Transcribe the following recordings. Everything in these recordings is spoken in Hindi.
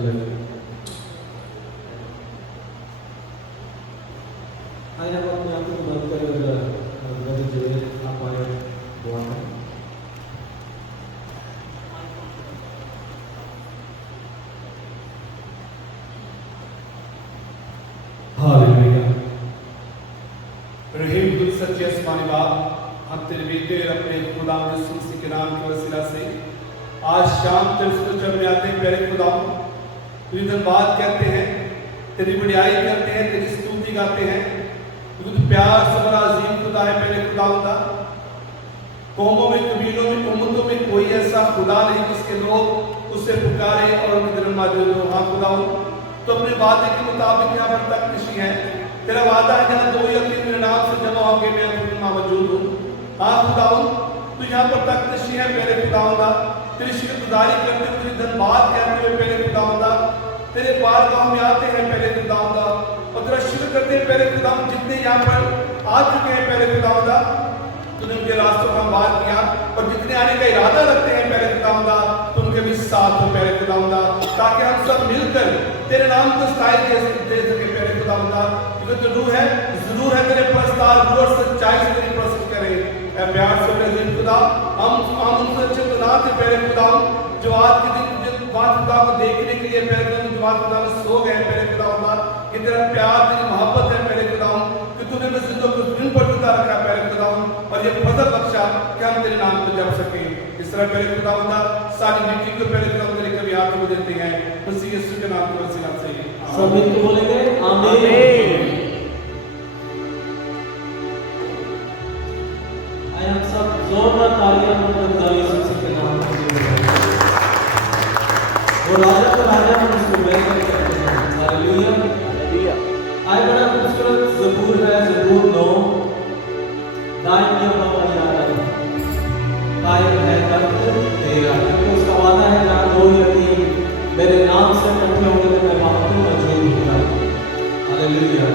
आइए हम अपने आप को बंद करें आप आए दुआ में। हालेलुया। रहीम खुद सच्चे आसमानी बाप, हम तेरे बेटे और अपने खुदा यीशु मसीह के नाम की वसीला से आज शाम तेरे सुबह में आते हैं। प्यारे खुदा, तुझे धन्यवाद कहते हैं, तेरी बड़ाई करते हैं, तेरी स्तुति गाते हैं। तू प्यार से बड़ा अजीम खुदा है। प्यारे खुदा होता कौमों में, कबीलों में, उम्मतों में कोई ऐसा खुदा नहीं जिसके लोग उससे पुकारे और उनकी तरफ माजूद हो। हाँ खुदा, तो अपने वादे के मुताबिक यहाँ पर तक निशी है। तेरा वादा है जहाँ दो या तीन मेरे नाम से जमा होंगे मैं उनमें मौजूद हूँ। हाँ खुदा, तो यहाँ पर तक निशी है। पहले खुदा होता तेरी शुक्रगुजारी करते हुए, तुझे धन्यवाद कहते हुए पहले खुदा होता तेरे बारगाह में आते हैं। पहले खुदा होता और तेरा शुक्र करते हैं। पहले खुदा जितने यहाँ पर आ चुके हैं पहले खुदा होता तूने उनके रास्तों का वार किया, और जितने आने का इरादा रखते हैं पहले खुदा होता तो उनके भी साथ हो पहले खुदा होता, ताकि हम सब मिलकर तेरे नाम को स्थायी दे सके पहले खुदा होता। क्योंकि तो रूह है, जरूर है तेरे प्रस्ताव रूह और सच्चाई से तेरी प्रस्तुत करे। प्यार से प्रेजेंट खुदा, हम उनसे अच्छे खुदा थे पहले खुदा जो आज के दिन बात खुदा को देखने के लिए पहले खुदा जो बात खुदा में सो गए पहले खुदा होता कि तेरा प्यार तेरी मोहब्बत है पहले खुदा कि तूने मस्जिदों को दिन पर जुदा रखा पहले खुदा और ये फजल बख्शा कि हम तेरे नाम को जप सके। इस तरह पहले खुदा होता सारी मीटिंग को पहले खुदा तेरे कभी हाथ में देते हैं मसीह यीशु के नाम की वसीला से सब मिलकर बोलेंगे आमीन। आइए हम सब जोरदार तालियां खुदा यीशु मसीह के नाम में वो राजा का राजा हम उसको वेलकम करते हैं। हालेलुया। आइए बड़ा खूबसूरत ज़बूर है, ज़बूर 9। दाएं में बाबा याद कायम है दर्द तेरा, क्योंकि उसका वादा है जहाँ दो या तीन मेरे नाम से इकट्ठे होंगे तो मैं वहाँ पर मौजूद हूँ। हालेलुया।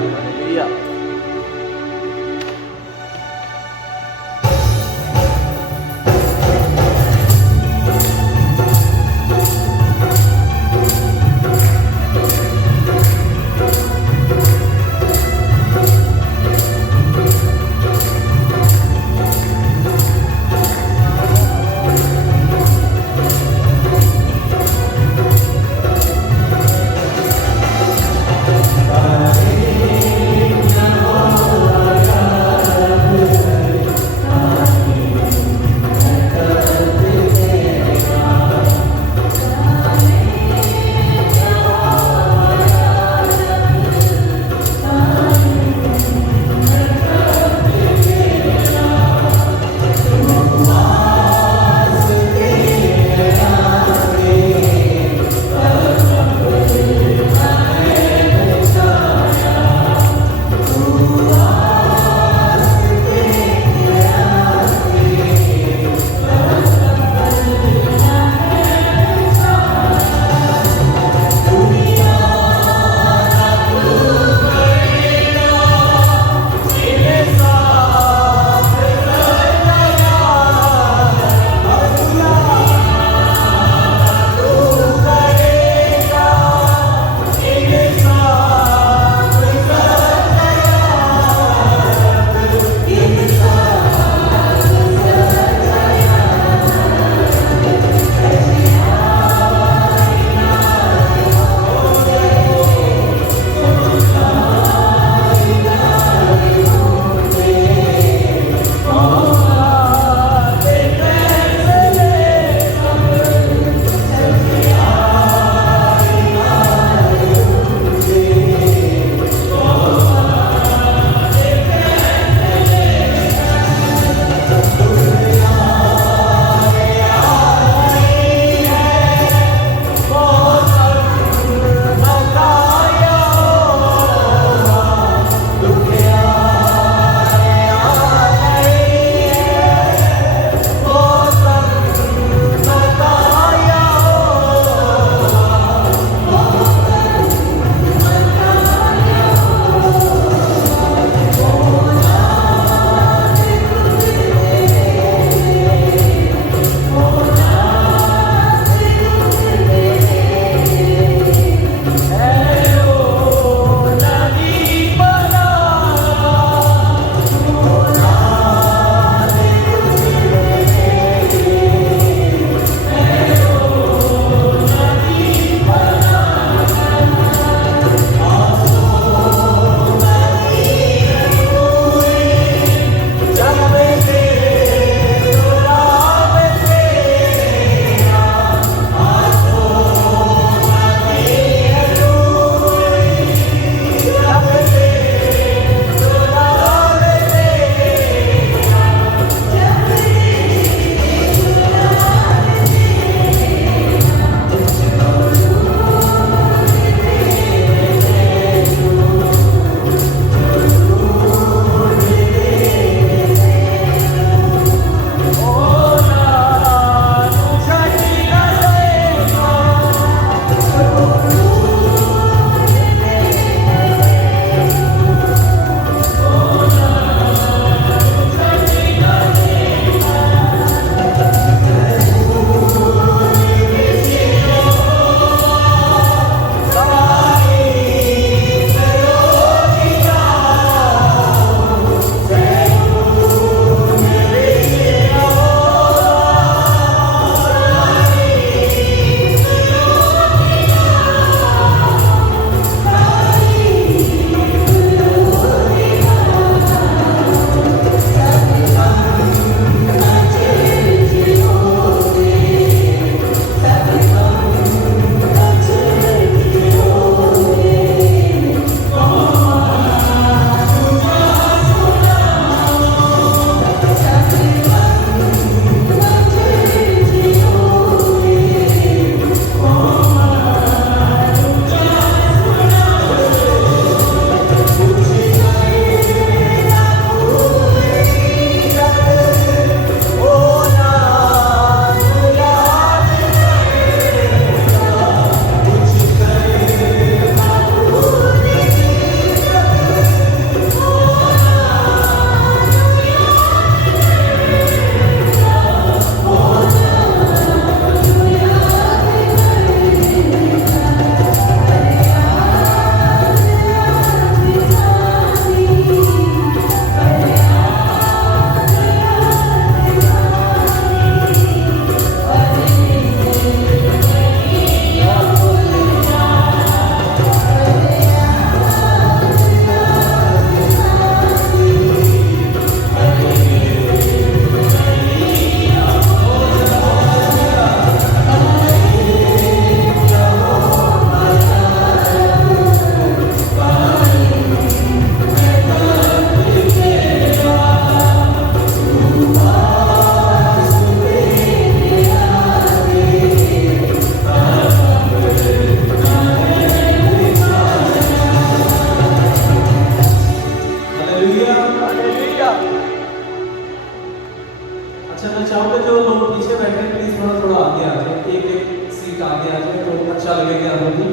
जो लोग पीछे बैठे हैं प्लीज थोड़ा थोड़ा आगे आ जाए, एक एक सीट आगे आ जाए तो अच्छा लगेगा हमें भी,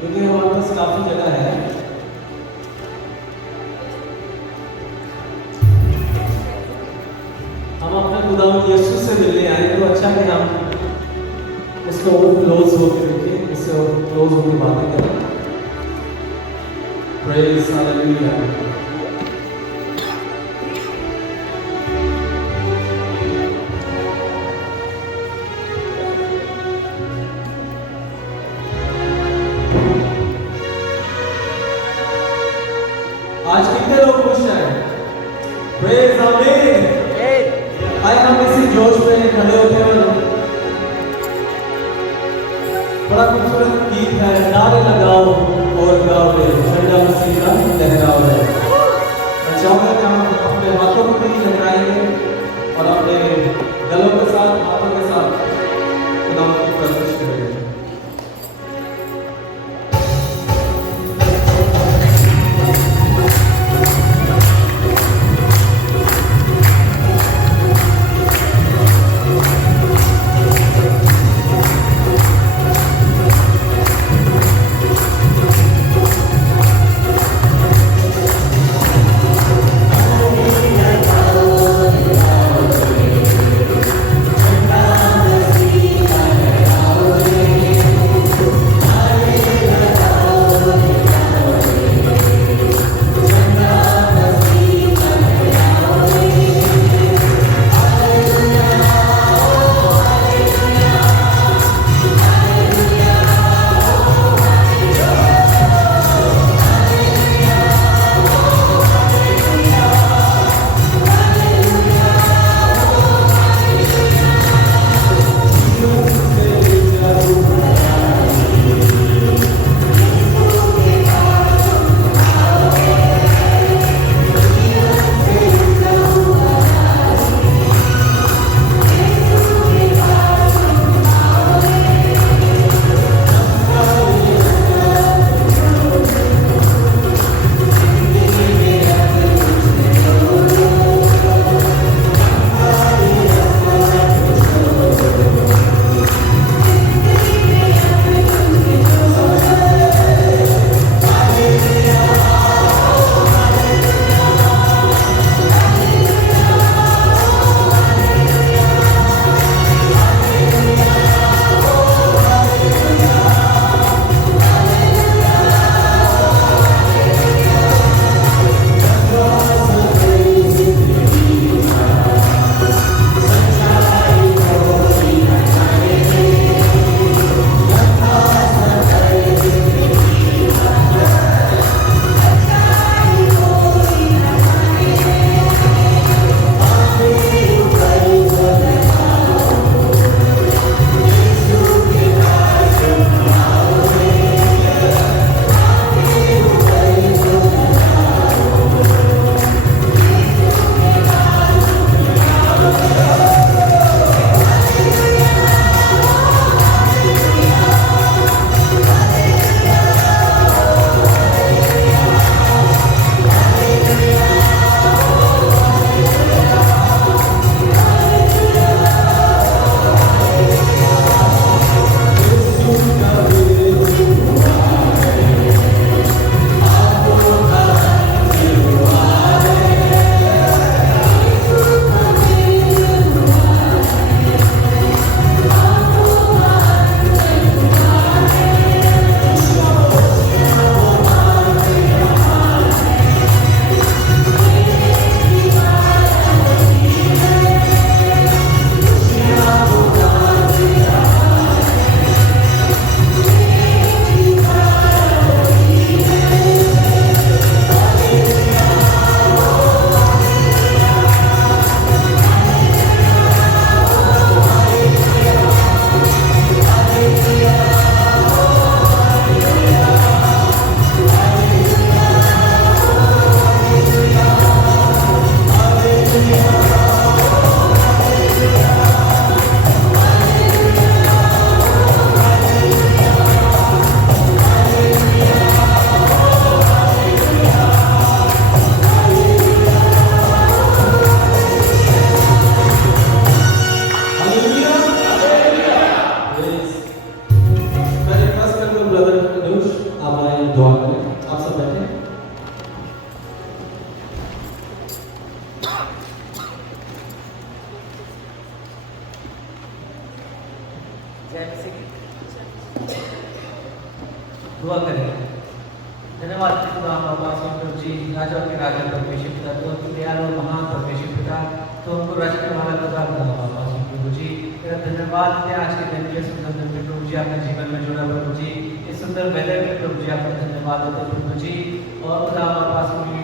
क्योंकि हमारे पास काफी जगह है। हम अपने खुदावंद यीशु से मिलने आए तो अच्छा कि हम उसको और क्लोज होकर रखें, उससे और क्लोज होकर बातें करें। Praise hallelujah. आज कितने लोग खुश हैं? प्रेज आमीन। आए हम इसी जोश में खड़े होते हैं। बड़ा खूबसूरत गीत है, नारे लगाओ और गाओ रे, झंडा मसीह का लहराओ रे। मैं चाहूंगा कि हम अपने हाथों को भी लहराएंगे और अपने गलों के साथ, हाथों के साथ खुदा की प्रस्तुति करेंगे। दुआ करें। धन्यवाद खुदा बाबा प्रभु जी, राजा के राजा परमेश्वर पिता, तो दयालु महान परमेश्वर पिता, तो हमको रचने वाला खुदा बाबा प्रभु जी, तेरा धन्यवाद है आज के दिन के सुंदर दिन में प्रभु जी आपने जीवन में जोड़ा प्रभु जी, इस सुंदर वेदर में प्रभु जी आपका धन्यवाद देते प्रभु जी। और खुदा बाबा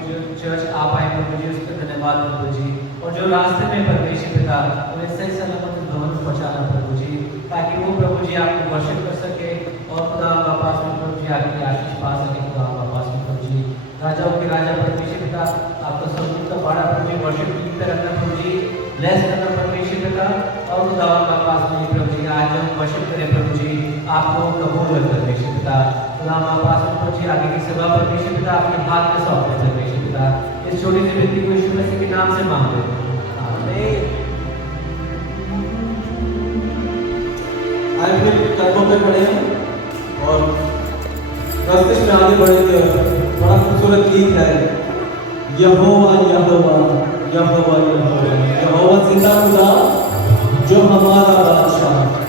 जो चर्च आप आए प्रभु जी उसका धन्यवाद प्रभु जी, और जो रास्ते में परमेश्वर पिता उन्हें सही सलामत भवन पहुंचाना प्रभु जी, ताकि वो प्रभु जी आपको वर्शिप कर सके और खुदा बाबा प्रभु जी आपकी आशीष पा सके। खुदा बाबा प्रभु जी, राजाओं के राजा परमेश्वर पिता, आपको सब का बड़ा प्रभु जी वर्शिप की तरह रखना प्रभु जी, ब्लेस करना परमेश्वर पिता। और खुदा बाबा प्रभु जी आज हम वर्शिप करें प्रभु जी, आपको कबूल कर परमेश्वर पिता। खुदा बाबा प्रभु जी आगे की सेवा परमेश्वर पिता आपके हाथ में सौंपते परमेश्वर पिता, इस छोटी सी व्यक्ति को यीशु मसीह के नाम से मांगते हैं, आमीन। आए फिर कदमों पे खड़े हैं और रास्ते में आगे बढ़ेंगे। बड़ा खूबसूरत गीत है, यहोवा यहोवा यहोवा यहोवा यहोवा जिंदा खुदा जो हमारा बादशाह।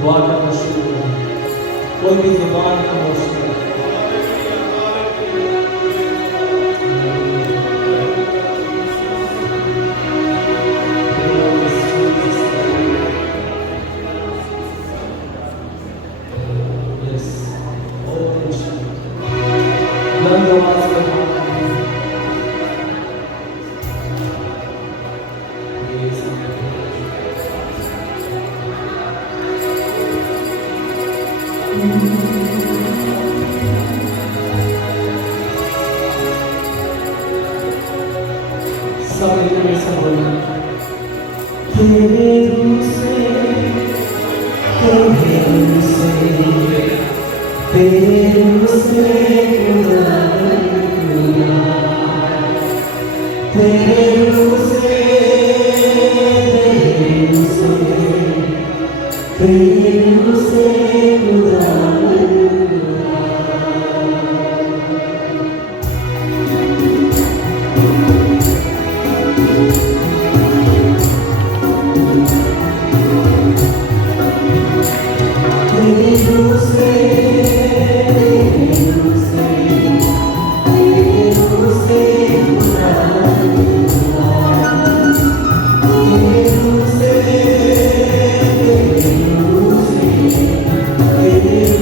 दुआ करना शुरू करें। कोई भी जुबान खामोश करें। Yes. Open spirit. बुलंद आवाज में Yes. सब एक से बोलना। तेरे रूप से तेरे रूप से तेरे रूप से खुदा खुदा तेरे रूप से तेरे रूप से तेरे रूप से खुदा Thank you.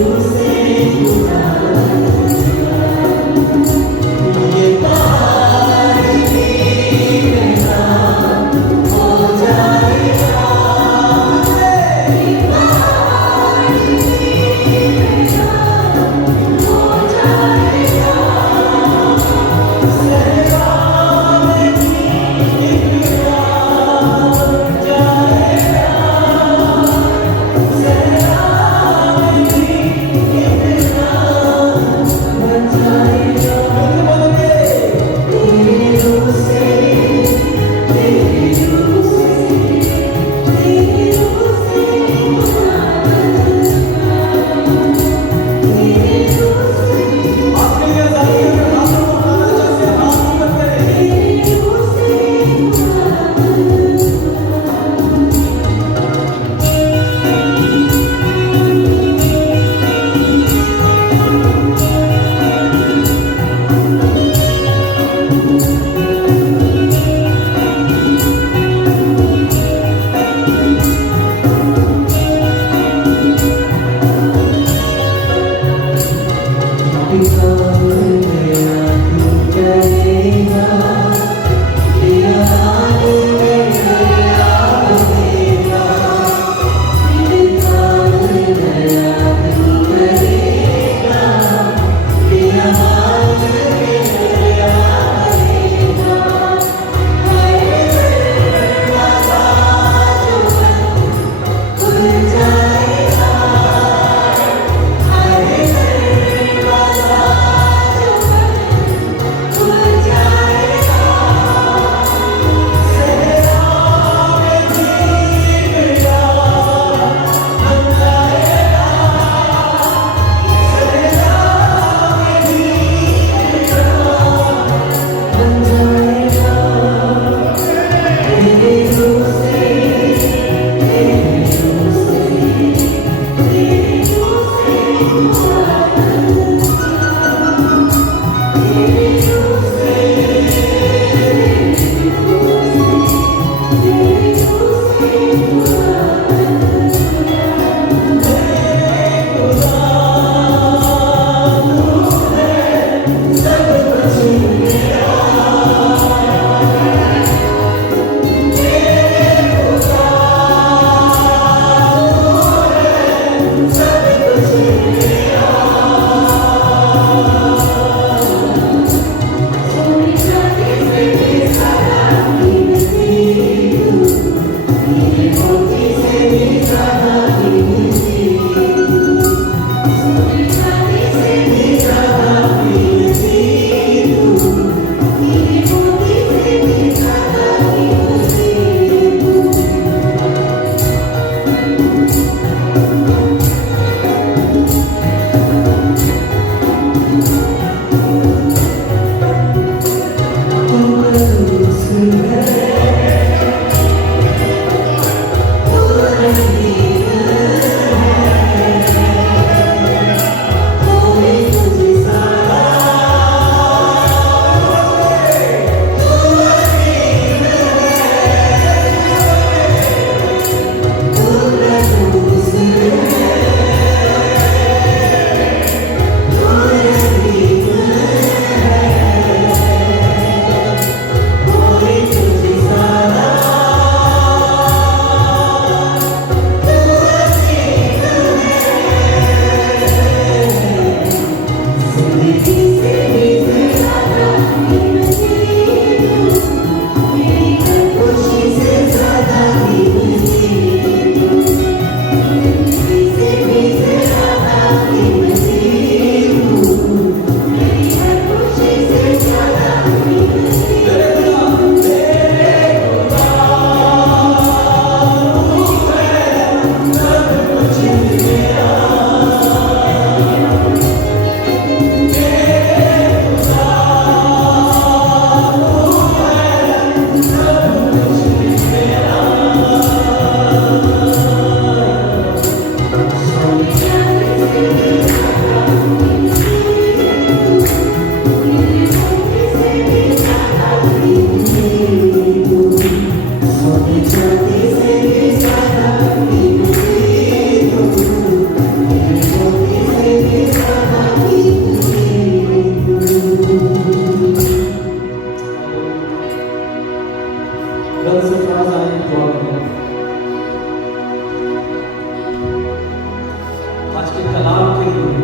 के लिए,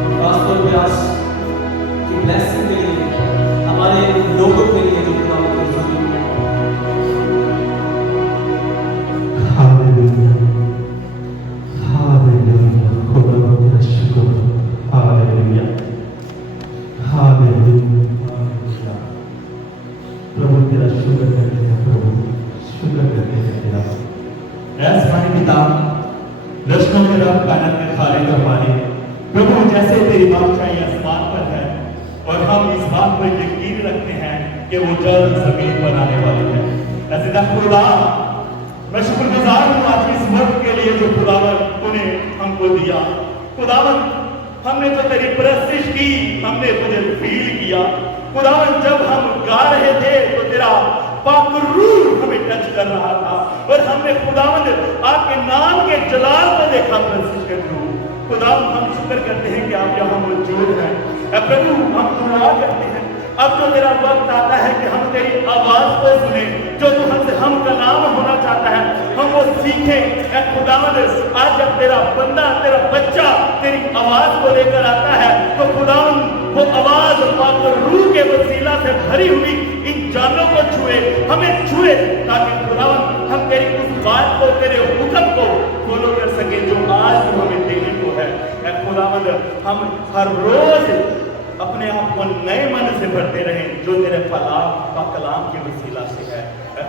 और खासतौर पे आज की ब्लेसिंग के लिए, हमारे लोगों के लिए जो खुदा की रसूल हालेलुया, हालेलुया, खुदा का शुक्र, हालेलुया, हालेलुया। प्रभु तेरा शुक्र करते हैं, प्रभु शुक्र करते हैं तेरा। ऐसा हमारे पिता रश्नों में रब कानन में खालिद और मालिक, प्रभु जैसे तेरी बादशाही आसमान पर है और हम इस बात पर यकीन रखते हैं कि वो जल्द जमीन पर आने वाली है। ऐसे ना खुदा, मैं शुक्रगुजार हूँ आज इस वक्त के लिए जो खुदावन तूने हमको दिया। खुदावन हमने तो तेरी परस्तिश की, हमने तुझे फील किया। खुदावन जब हम गा रहे थे तो तेरा पाक रूह हमें टच कर रहा था और हमने खुदावन आपके नाम के जलाल को देखा परस्तिश के थ्रू। खुदावन हम शुक्र करते हैं कि आप यहाँ मौजूद हैं। प्रभु हम दुआ करते हैं अब जो तेरा वक्त आता है कि हम तेरी आवाज को सुने, जो तू हमसे हम कलाम होना चाहता है हम वो सीखें। खुदावंद आज जब तेरा बंदा, तेरा बच्चा तेरी आवाज को लेकर आता है तो खुदावंद वो आवाज पाक रूह के वसीला से भरी हुई इन जानों को छुए, हमें छुए, ताकि खुदावंद हम तेरी उस बात को, तेरे हुक्म को फॉलो कर सके जो आज तू हमें देने को है। खुदावंद हम हर रोज अपने आप को नए मन से भरते रहें जो तेरे कलाम के वसीला से है।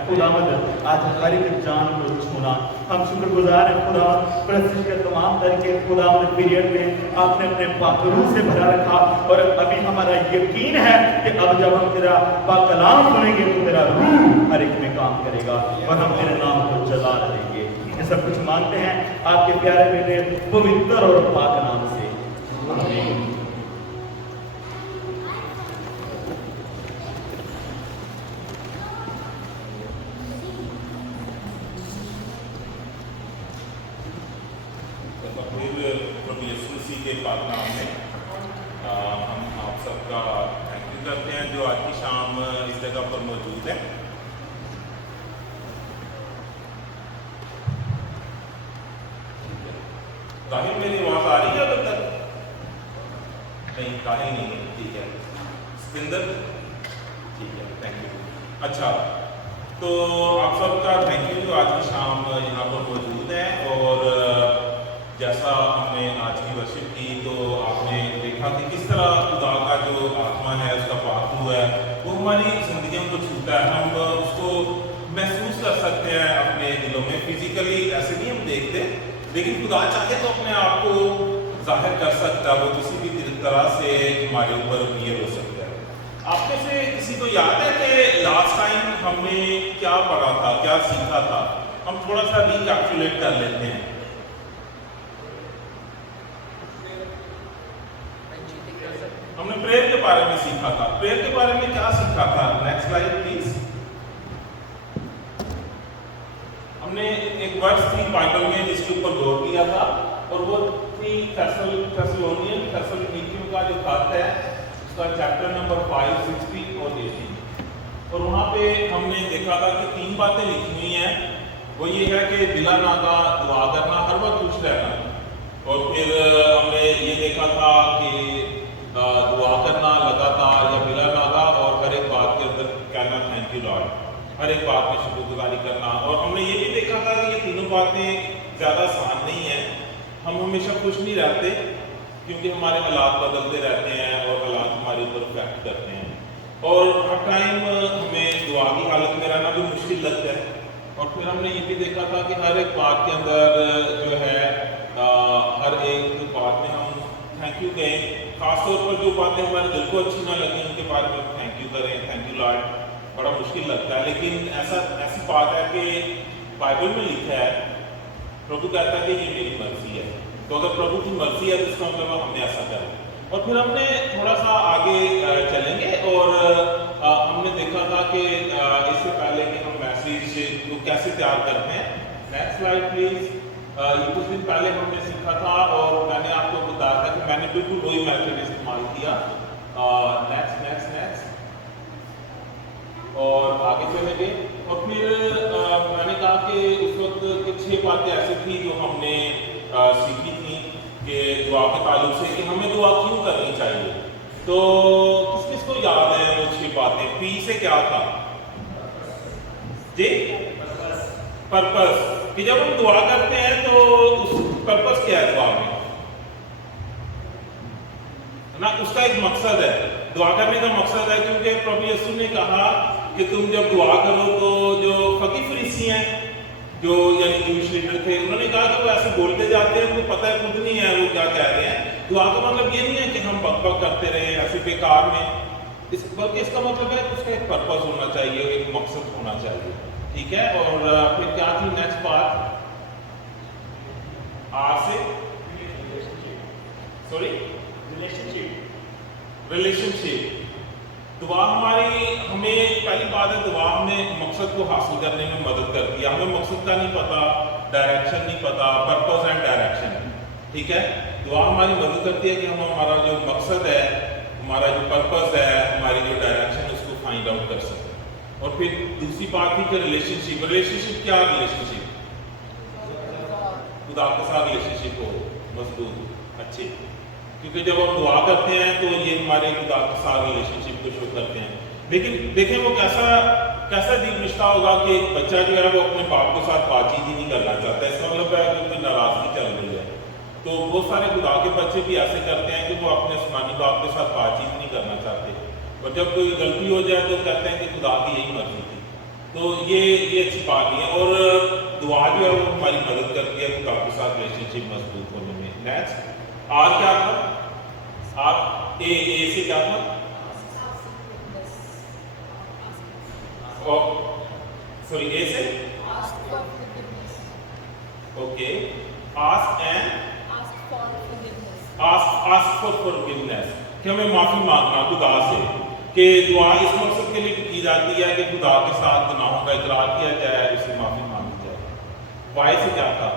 खुदावंद आज हर एक जान को छूना, हम शुक्रगुजार हैं खुदा परस्तिश के तमाम तरीके खुदावंद पीरियड में आपने अपने पाकरूह से भरा रखा और अभी हमारा यकीन है कि अब जब हम तेरा कलाम सुनेंगे तो तेरा रूह हर एक में काम करेगा और हम तेरे नाम को जला रहेंगे। ये सब कुछ मांगते हैं आपके प्यारे बेटे पवित्र और पाक नाम से, आमीन। प्रभु यीशु मसीह के पाक नाम में हम आप सबका थैंक यू करते हैं जो आज की शाम इस जगह पर मौजूद है। ताहिर मेरी आवाज आ रही है अभी तक? नहीं, ताहिर नहीं है, ठीक है। सिकंदर, ठीक है, थैंक यू। अच्छा, तो आप सबका थैंक यू जो आज की शाम यहाँ पर मौजूद है। और जैसा हमने आज की वर्शिप की तो आपने देखा कि किस तरह खुदा का जो आत्मा है, उसका पाक है, वो हमारी जिंदगियों को छूता है। हम उसको महसूस कर सकते हैं अपने दिलों में। फिजिकली ऐसे नहीं हम देखते, लेकिन खुदा चाहे तो अपने आप को जाहिर कर सकता है। वो किसी भी तरह से हमारे ऊपर क्लियर हो सकता है। आप में से किसी को याद है कि लास्ट टाइम हमने क्या पढ़ा था, क्या सीखा था? हम थोड़ा सा रिकैप्चुलेट कर लेते हैं। हमने प्रेयर के बारे में सीखा था। प्रेयर के बारे में क्या सीखा था? Next slide please. हमने एक वर्स थी बाइबल में जिसके ऊपर गौर किया था और वो थी थेसलोनिकियों का जो खत है उसका चैप्टर नंबर 5, 16 और 18। और वहाँ पे हमने देखा था कि 3 बातें लिखी हुई हैं। वो ये है कि बिला नागा दुआ करना, हर वक्त खुश रहना। और फिर हमने ये देखा था कि दुआ करना लगातार या बिला नागा और हर एक बात के अंदर कहना थैंक यू लॉर्ड, हर एक बात में शुक्रगुजारी करना। और हमने ये भी देखा था कि ये तीनों बातें ज़्यादा आसान नहीं है। हम हमेशा खुश नहीं रहते क्योंकि हमारे हालात बदलते रहते हैं और हालात हमारे ऊपर इफेक्ट करते हैं और हर टाइम हमें दुआ की हालत में रहना भी मुश्किल लगता है। और फिर हमने ये भी देखा था कि हर एक बात के अंदर जो है हर एक बात में हम थैंक यू कहें। खासतौर पर जो बातें हमारे दिल को अच्छी ना लगी उनके बारे में थैंक यू करें, थैंक यू लॉर्ड, बड़ा मुश्किल लगता है। लेकिन ऐसी बात है कि बाइबल में लिखा है, प्रभु कहता है कि ये मेरी मर्जी है। तो अगर प्रभु की मर्जी है तो इसका मतलब हमने ऐसा करें। और फिर हमने थोड़ा सा आगे चलेंगे और हमने देखा था कि इससे पहले कि हम मैसेज को कैसे तैयार करते हैं। Next slide please. ये कुछ दिन पहले हमने सीखा था और मैंने आपको बताया था कि मैंने बिल्कुल वही मेथड इस्तेमाल किया। नेक्स्ट और आगे चलेंगे। और फिर मैंने कहा कि उस वक्त 6 बातें ऐसी थी जो हमने सीखी थी कि दुआ के ताल्लुक से कि हमें दुआ क्यों करनी चाहिए। तो किस किस को याद है वो 6 बातें? पी से क्या था जी? पर्पस, कि जब हम दुआ करते हैं तो उस पर्पस क्या है दुआ में ना, उसका एक मकसद है। दुआ करने का मकसद है क्योंकि प्रभु यीशु ने कहा कि तुम जब दुआ करो तो जो फकी फरीसी हैं, जो यानी जूश लीडर थे, उन्होंने कहा कि वो ऐसे बोलते जाते हैं, उनको पता है खुद नहीं है वो क्या कह रहे हैं। दुआ का मतलब ये नहीं है कि हम बक बक करते रहे ऐसे बेकार में, बल्कि इसका मतलब है उसका एक पर्पस होना चाहिए, एक मकसद होना चाहिए, ठीक है। और फिर क्या थी नेक्स्ट बात? आर से सॉरी रिलेशनशिप। दुआ हमें पहली बात है, दुआ हमें मकसद को हासिल करने में मदद करती है। हमें मकसद का नहीं पता, डायरेक्शन नहीं पता, पर्पस एंड डायरेक्शन, ठीक है। दुआ हमारी मदद करती है कि हम हमारा जो मकसद है, हमारा जो पर्पस है, हमारी जो डायरेक्शन है उसको फाइंड आउट कर सकें। और फिर दूसरी बात थी कि रिलेशनशिप क्या? रिलेशनशिप खुदा के साथ रिलेशनशिप हो मजबूत, अच्छी, क्योंकि जब हम दुआ करते हैं तो ये हमारे खुदा के साथ रिलेशनशिप को शो करते हैं। लेकिन देखें वो कैसा डीप रिश्ता होगा कि एक बच्चा जो है वो अपने बाप के साथ बातचीत ही नहीं करना चाहता, इसका मतलब है कि उनकी नाराजगी चल रही है। तो बहुत सारे खुदा के बच्चे भी ऐसे करते हैं कि वो अपने आसमानी बाप के साथ बातचीत नहीं करना चाहते, और जब कोई गलती हो जाए तो कहते हैं कि खुदा की यही मर्जी थी। तो ये अच्छी बात नहीं है। और दुआ जो है वो हमारी मदद करती है खुदा के साथ रिलेशनशिप मजबूत होने में। नेक्स्ट आर क्या था? आर ए से क्या था? सॉरी ए से ओके, आस्क फॉर फॉरगिवनेस, कि हमें माफी मांगना खुदा से, कि दुआ इस मकसद के लिए की जाती है कि खुदा के साथ गुनाहों का इकरार किया जाए, उससे माफी मांगी जाए। वाई से क्या था?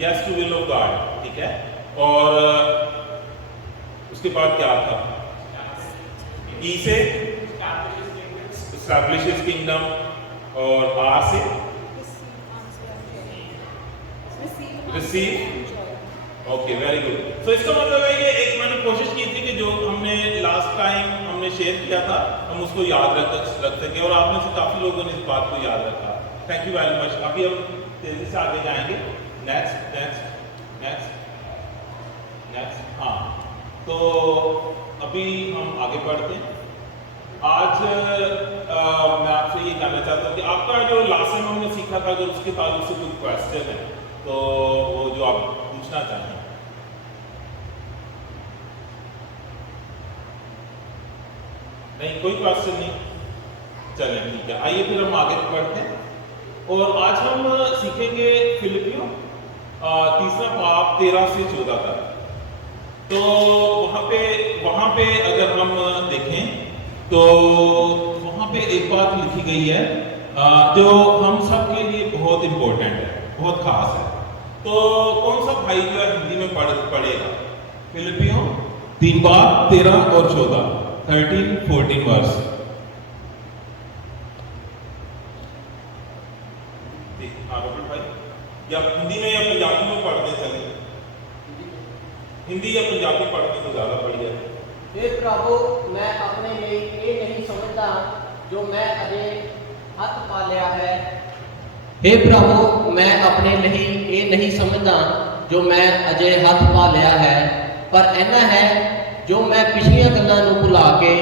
Yes to will of God, ठीक है। और उसके बाद क्या था? ई से एस्टैब्लिशेस किंगडम, और आर से receive, okay very good. So इसका मतलब है ये एक मैंने कोशिश की थी कि जो हमने लास्ट टाइम हमने शेयर किया था हम उसको याद रख सके, और आप में से काफी लोगों ने इस बात को याद रखा। Thank you very much. अभी हम तेजी से आगे जाएंगे। नेक्स्ट नेक्स्ट नेक्स्ट नेक्स्ट हाँ, तो अभी हम आगे बढ़ते हैं। आज मैं आपसे ये कहना चाहता हूँ कि आपका जो लास्ट टाइम हमने सीखा था, अगर उसके ताल्लुक से कोई क्वेश्चन है तो वो जो आप पूछना चाहें। नहीं, कोई क्वेश्चन नहीं? चलें ठीक है, आइए फिर हम आगे बढ़ते हैं। और आज हम सीखेंगे फिलिपियों 3 बाब 13 से 14 तक। तो वहाँ पे अगर हम देखें तो वहाँ पे एक बात लिखी गई है जो हम सब के लिए बहुत इंपॉर्टेंट है, बहुत खास है। तो कौन सा भाई जो है हिंदी में पढ़ेगा? फिलिपियों 3 बाब 13 और 14, 13-14 वर्स। या हिंदी में या पंजाबी में पढ़ते चले? हिंदी या पंजाबी पढ़ते तो ज्यादा बढ़िया है। हे प्रभु, मैं अपने लिए ये नहीं समझता जो मैं अजे हथ पा लिया है। हे प्रभु, मैं अपने लिए ये नहीं समझदा जो मैं अजे हथ पा लिया है, पर इन्ना है जो मैं पिछलियां गल्लां नूं भुला के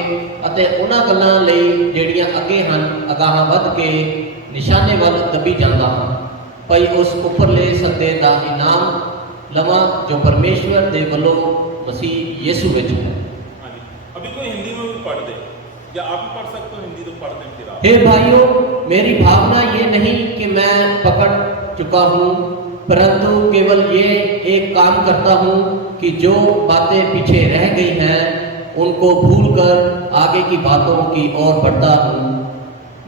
अते उन्हां गल्लां लई ਜਿਹੜੀਆਂ ਅੱਗੇ ਹਨ ਅਗਾਹ ਵੱਧ ਕੇ ਨਿਸ਼ਾਨੇ ਵੱਲ ਦੱਬੀ ਜਾਂਦਾ ਹਾਂ, ਭਈ ਉਸ ਉੱਪਰਲੇ ਸੱਦੇ ਦਾ ਇਨਾਮ ਲਵਾਂ ਜੋ ਪਰਮੇਸ਼ਵਰ ਦੇ ਵੱਲੋਂ ਮਸੀਹ ਯीशु ਵਿੱਚ ਹੈ। अभी कोई हिंदी में भी पढ़ दे, या आप भी पढ़ सकते हो हिंदी तो पढ़ दें फिर आप। हे भाइयों, मेरी भावना ये नहीं कि मैं पकड़ चुका हूँ, परंतु केवल ये एक काम करता हूँ कि जो बातें पीछे रह गई हैं उनको भूलकर आगे की बातों की ओर बढ़ता हूँ,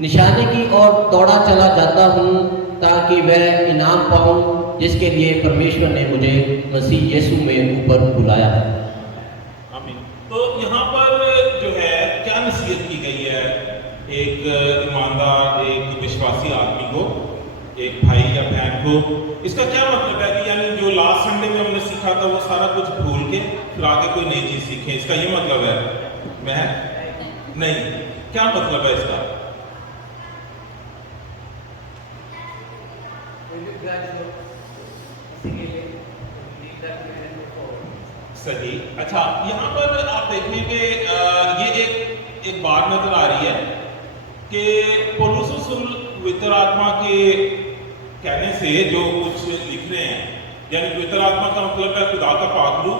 निशाने की ओर दौड़ा चला जाता हूँ ताकि वह इनाम पाऊँ जिसके लिए परमेश्वर ने मुझे मसीह यीशु में ऊपर बुलाया है। तो यहाँ पर जो है क्या नसीहत की गई है एक ईमानदार, एक विश्वासी आदमी को, एक एक भाई या बहन को, इसका क्या मतलब है कि यानी जो लास्ट संडे में हमने सीखा था वो सारा कुछ भूल के फिर आगे कोई नई चीज सीखें, इसका ये मतलब है? मैं नहीं, क्या मतलब है इसका? सही। अच्छा, यहाँ पर आप देखें कि ये एक बात नजर आ रही है कि पौलुस रसूल पवित्र आत्मा के कहने से जो कुछ लिख रहे हैं, यानी पवित्र आत्मा का मतलब है खुदा का पाक रूह,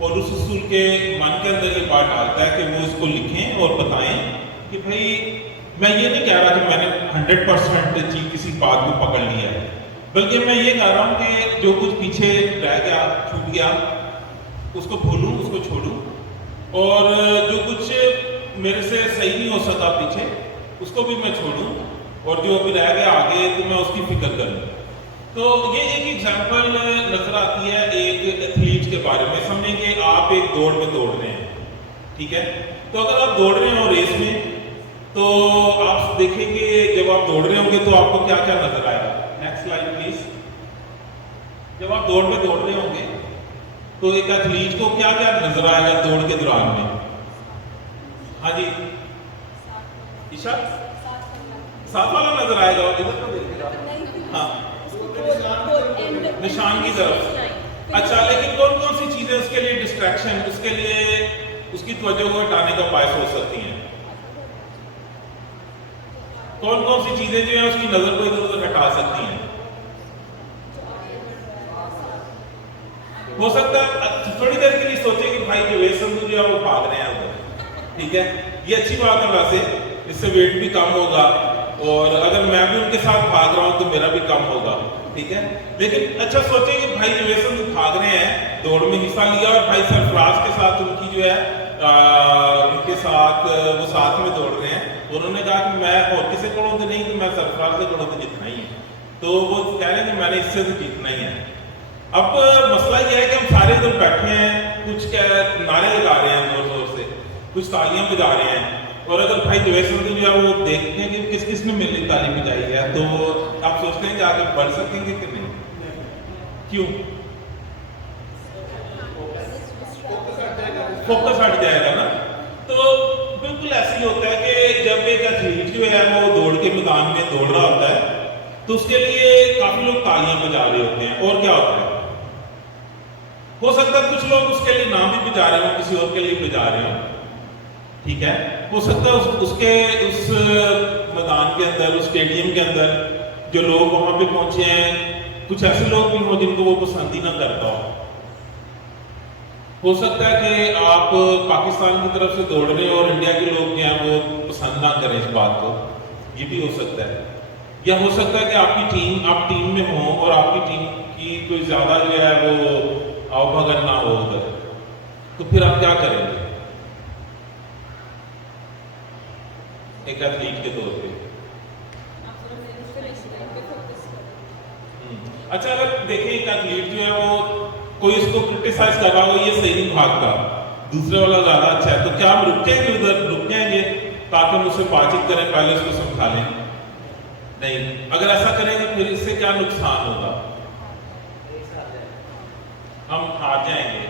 पौलुस रसूल के मन के अंदर ये बात डालता है कि वो इसको लिखें और बताएं कि भाई मैं ये नहीं कह रहा कि मैंने 100% चीज किसी बात को पकड़ लिया है, बल्कि मैं ये कह रहा हूँ कि जो कुछ पीछे रह गया, छूट गया, उसको भूलूं, उसको छोड़ूं, और जो कुछ मेरे से सही नहीं हो सका पीछे उसको भी मैं छोड़ूं, और जो अभी रह गया आगे तो मैं उसकी फिक्र करूं। तो ये एक एग्जांपल नजर आती है एक एथलीट के बारे में। समझें कि आप एक दौड़ में दौड़ रहे हैं, ठीक है? तो अगर आप दौड़ रहे हो रेस में, तो आप देखेंगे जब आप दौड़ रहे होंगे तो आपको क्या क्या नजर आएगा। Next slide please. जब आप दौड़ में दौड़ रहे होंगे तो एक एथलीट को क्या क्या नजर आएगा दौड़ के दौरान में? हाँ जी ईशा, साथ वाला नजर आएगा, इधर तो देखिएगा, हाँ निशान की तरफ। अच्छा, लेकिन कौन कौन सी चीजें उसके लिए डिस्ट्रैक्शन, उसके लिए उसकी तवज्जो को हटाने का बायस हो सकती हैं? कौन कौन सी चीजें जो है उसकी नजर को इधर उधर हटा सकती हैं? हो सकता है थोड़ी देर के लिए सोचे कि भाई जो संधू जो है वो भाग रहे हैं उधर, ठीक है, ये अच्छी बात है, वैसे इससे वेट भी कम होगा, और अगर मैं भी उनके साथ भाग रहा हूं तो मेरा भी कम होगा, ठीक है। लेकिन अच्छा सोचे कि भाई जो संधू भाग रहे हैं, दौड़ में हिस्सा लिया, और भाई सरफराज के साथ उनकी जो है उनके साथ वो साथ में दौड़ रहे हैं, उन्होंने कहा कि मैं और किसी को तो नहीं, तो मैं सरफराज से दौड़ो तो जितना ही है, तो वो कह रहे हैं कि मैंने इससे तो जीतना ही है। अब मसला ये है कि हम सारे इधर बैठे हैं, कुछ नारे लगा रहे हैं जोर जोर से, कुछ तालियां बजा रहे हैं, और अगर भाई जो है वो देखते हैं कि किस किस ने मिली ताली बजाई है, तो आप सोचते हैं कि आगे बढ़ सकेंगे कि नहीं? क्यों? फोकस हट जाएगा ना। तो बिल्कुल ऐसे ही होता है कि जब एक एथलीट जो है वो दौड़ के मैदान में दौड़ रहा होता है, तो उसके लिए काफी लोग तालियां बजा रहे होते हैं, और क्या होता है, हो सकता है कुछ लोग उसके लिए नाम भी बजा रहे हो, किसी और के लिए बजा रहे हो, ठीक है, हो सकता है उसके उस मैदान के अंदर, उस स्टेडियम के अंदर जो लोग वहां पे पहुंचे हैं, कुछ ऐसे लोग भी हो जिनको वो पसंद ही ना करता हो सकता है कि आप पाकिस्तान की तरफ से दौड़ रहे हो और इंडिया के लोग जो हैं वो पसंद ना करें इस बात को, ये भी हो सकता है। या हो सकता है कि आप टीम में हो और आपकी टीम की कोई ज्यादा जो है वो आवभगत ना हो उधर, तो फिर आप क्या करेंगे एक एथलीट के तौर पे? अच्छा, अगर देखें एक एथलीट जो है वो कोई उसको क्रिटिसाइज कर रहा हो, ये सही नहीं भागता, दूसरे वाला ज्यादा अच्छा है, तो क्या हम रुक जाएंगे उधर, रुक जाएंगे ताकि हम उससे बातचीत करें, पहले उसको समझा लें? नहीं, अगर ऐसा करेंगे फिर इससे क्या नुकसान होगा? हम हार जाएंगे।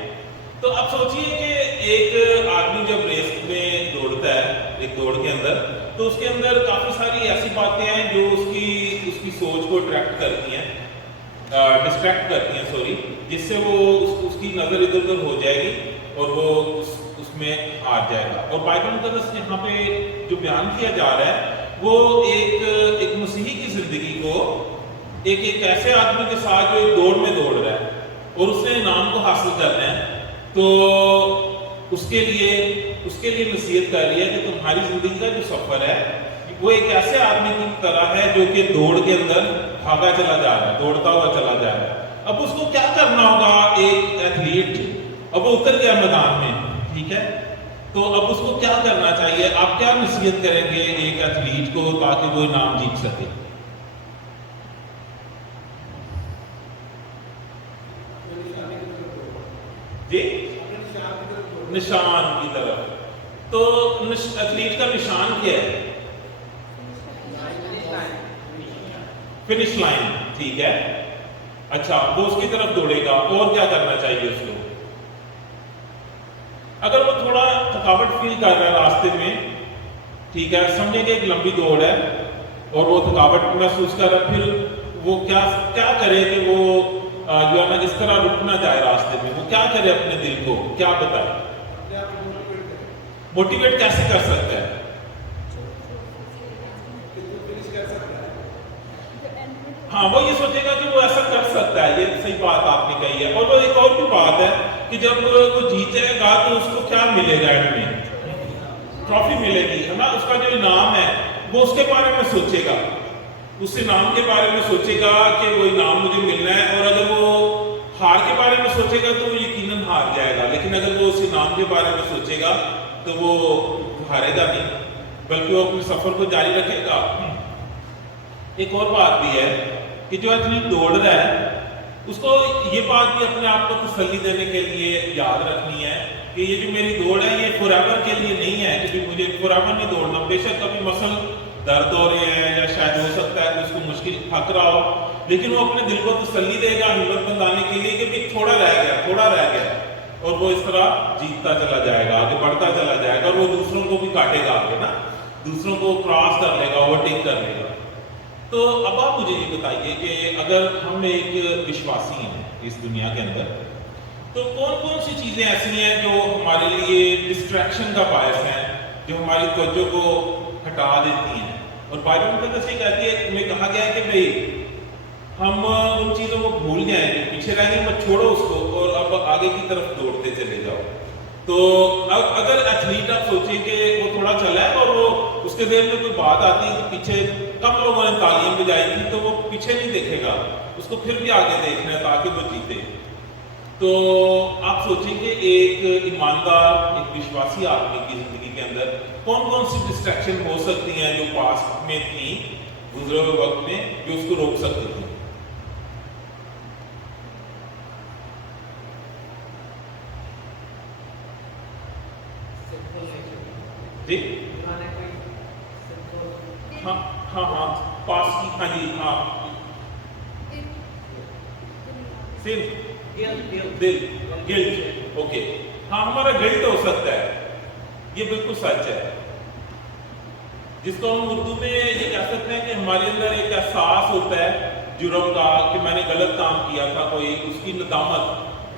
तो अब सोचिए कि एक आदमी जब रेस में दौड़ता है, एक दौड़ के अंदर, तो उसके अंदर काफी सारी ऐसी बातें हैं जो उसकी सोच को डिस्ट्रैक्ट करती हैं, सॉरी, जिससे वो उसकी नजर इधर उधर हो जाएगी और वो उसमें हार जाएगा। और बाइबल मुकद्दस यहाँ पे जो बयान किया जा रहा है वो एक मसीही की जिंदगी को एक ऐसे आदमी के साथ जो एक दौड़ में दौड़ रहा है और उसने इनाम को हासिल करना है, तो उसके लिए नसीहत कर रही है कि तुम्हारी जिंदगी का जो सफर है वो एक ऐसे आदमी की तरह है जो कि दौड़ के अंदर भागा चला जा रहा है, दौड़ता हुआ चला जा रहा है। अब उसको क्या करना होगा, एक एथलीट अब वो उतर गया मैदान में, ठीक है, तो अब उसको क्या करना चाहिए? आप क्या नसीहत करेंगे एक एथलीट को ताकि वो इनाम जीत सके? जी, निशान की तरफ। तो एथलीट का निशान क्या है? Finish line. ठीक है, अच्छा वो उसकी तरफ दौड़ेगा, और क्या करना चाहिए उसको? अगर वो थोड़ा थकावट फील कर रहा है रास्ते में, ठीक है, समझे कि एक लंबी दौड़ है और वो थकावट महसूस कर रहा है, फिर वो क्या क्या करे कि वो जो है ना इस तरह रुक ना जाए रास्ते में, वो क्या करे अपने दिल को, क्या बताए? मोटिवेट कैसे कर सकता है? हाँ, वो ये सोचेगा कि वो ऐसा कर सकता है, ये सही बात आपने कही है। और वो एक और भी बात है कि जब वो जीत जाएगा तो उसको क्या मिलेगा? एंड में ट्रॉफी मिलेगी, है ना, उसका जो इनाम है वो उसके बारे में सोचेगा, उस इनाम के बारे में सोचेगा कि वो इनाम मुझे मिलना है। और अगर वो हार के बारे में सोचेगा तो वो यकीनन हार जाएगा, लेकिन अगर वो उस इनाम के बारे में सोचेगा तो वो हारेगा नहीं, बल्कि वो अपने सफर को जारी रखेगा। एक और बात भी है कि जो एथलीट दौड़ रहा है उसको ये बात भी अपने आप को तसल्ली देने के लिए याद रखनी है कि ये जो मेरी दौड़ है ये फॉरएवर के लिए नहीं है, क्योंकि मुझे फॉरएवर नहीं दौड़ना। बेशक कभी मसल दर्द हो रहे हैं या शायद हो सकता है कि उसको मुश्किल थक रहा हो, लेकिन वो अपने दिल को तसल्ली देगा हिम्मत बंधाने के लिए कि भाई थोड़ा रह गया, और वो इस तरह जीतता चला जाएगा, आगे बढ़ता चला जाएगा, और वो दूसरों को भी काटेगा आगे ना, दूसरों को क्रॉस कर लेगा, ओवरटेक कर लेगा। तो अब आप मुझे ये बताइए कि अगर हम एक विश्वासी हैं इस दुनिया के अंदर, तो कौन कौन सी चीज़ें ऐसी हैं जो हमारे लिए डिस्ट्रैक्शन का बायस हैं, जो हमारी तवज्जो को हटा देती हैं? और बाइबल में तो सही कहती है, में कहा गया है कि भाई हम उन चीज़ों को भूल गए हैं, जो पीछे रह गए मत छोड़ो उसको और अब आगे की तरफ दौड़ते चले जाओ। तो अब अगर एथलीट आप सोचें कि वो थोड़ा चला है और वो उसके देर में कोई बात आती है कि पीछे कम लोगों ने तालियां बजाई थी, तो वो पीछे नहीं देखेगा, उसको फिर भी आगे देखना है ताकि वो जीते। तो आप सोचें कि एक ईमानदार, एक विश्वासी आदमी की जिंदगी के अंदर कौन कौन सी डिस्ट्रैक्शन हो सकती हैं जो पास्ट में थी, गुजरे हुए वक्त में, जो उसको रोक सकती थी? जी हाँ पास की, हाँ जी, हाँ दिल गिल्ट, ओके, हाँ हमारा गिल्ट हो सकता है, ये बिल्कुल सच है, जिसको हम उर्दू में ये कह सकते हैं कि हमारे अंदर एक एहसास होता है जुर्म का कि मैंने गलत काम किया था, कोई उसकी नदामत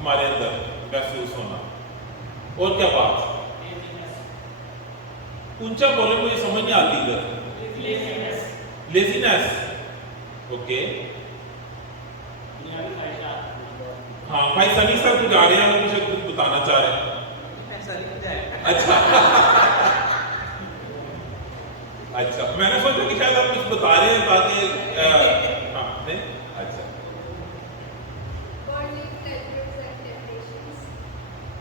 हमारे अंदर महसूस होना। और क्या बात? ऊंचा बोले, मुझे समझ नहीं आती इधर। लेजीनेस, ओके, हाँ भाई सनी सर कुछ आ रहे हैं, मुझे कुछ बताना चाह रहे हैं। अच्छा अच्छा, मैंने सोचा कि शायद आप कुछ बता रहे हैं ताकि हाँ नहीं, अच्छा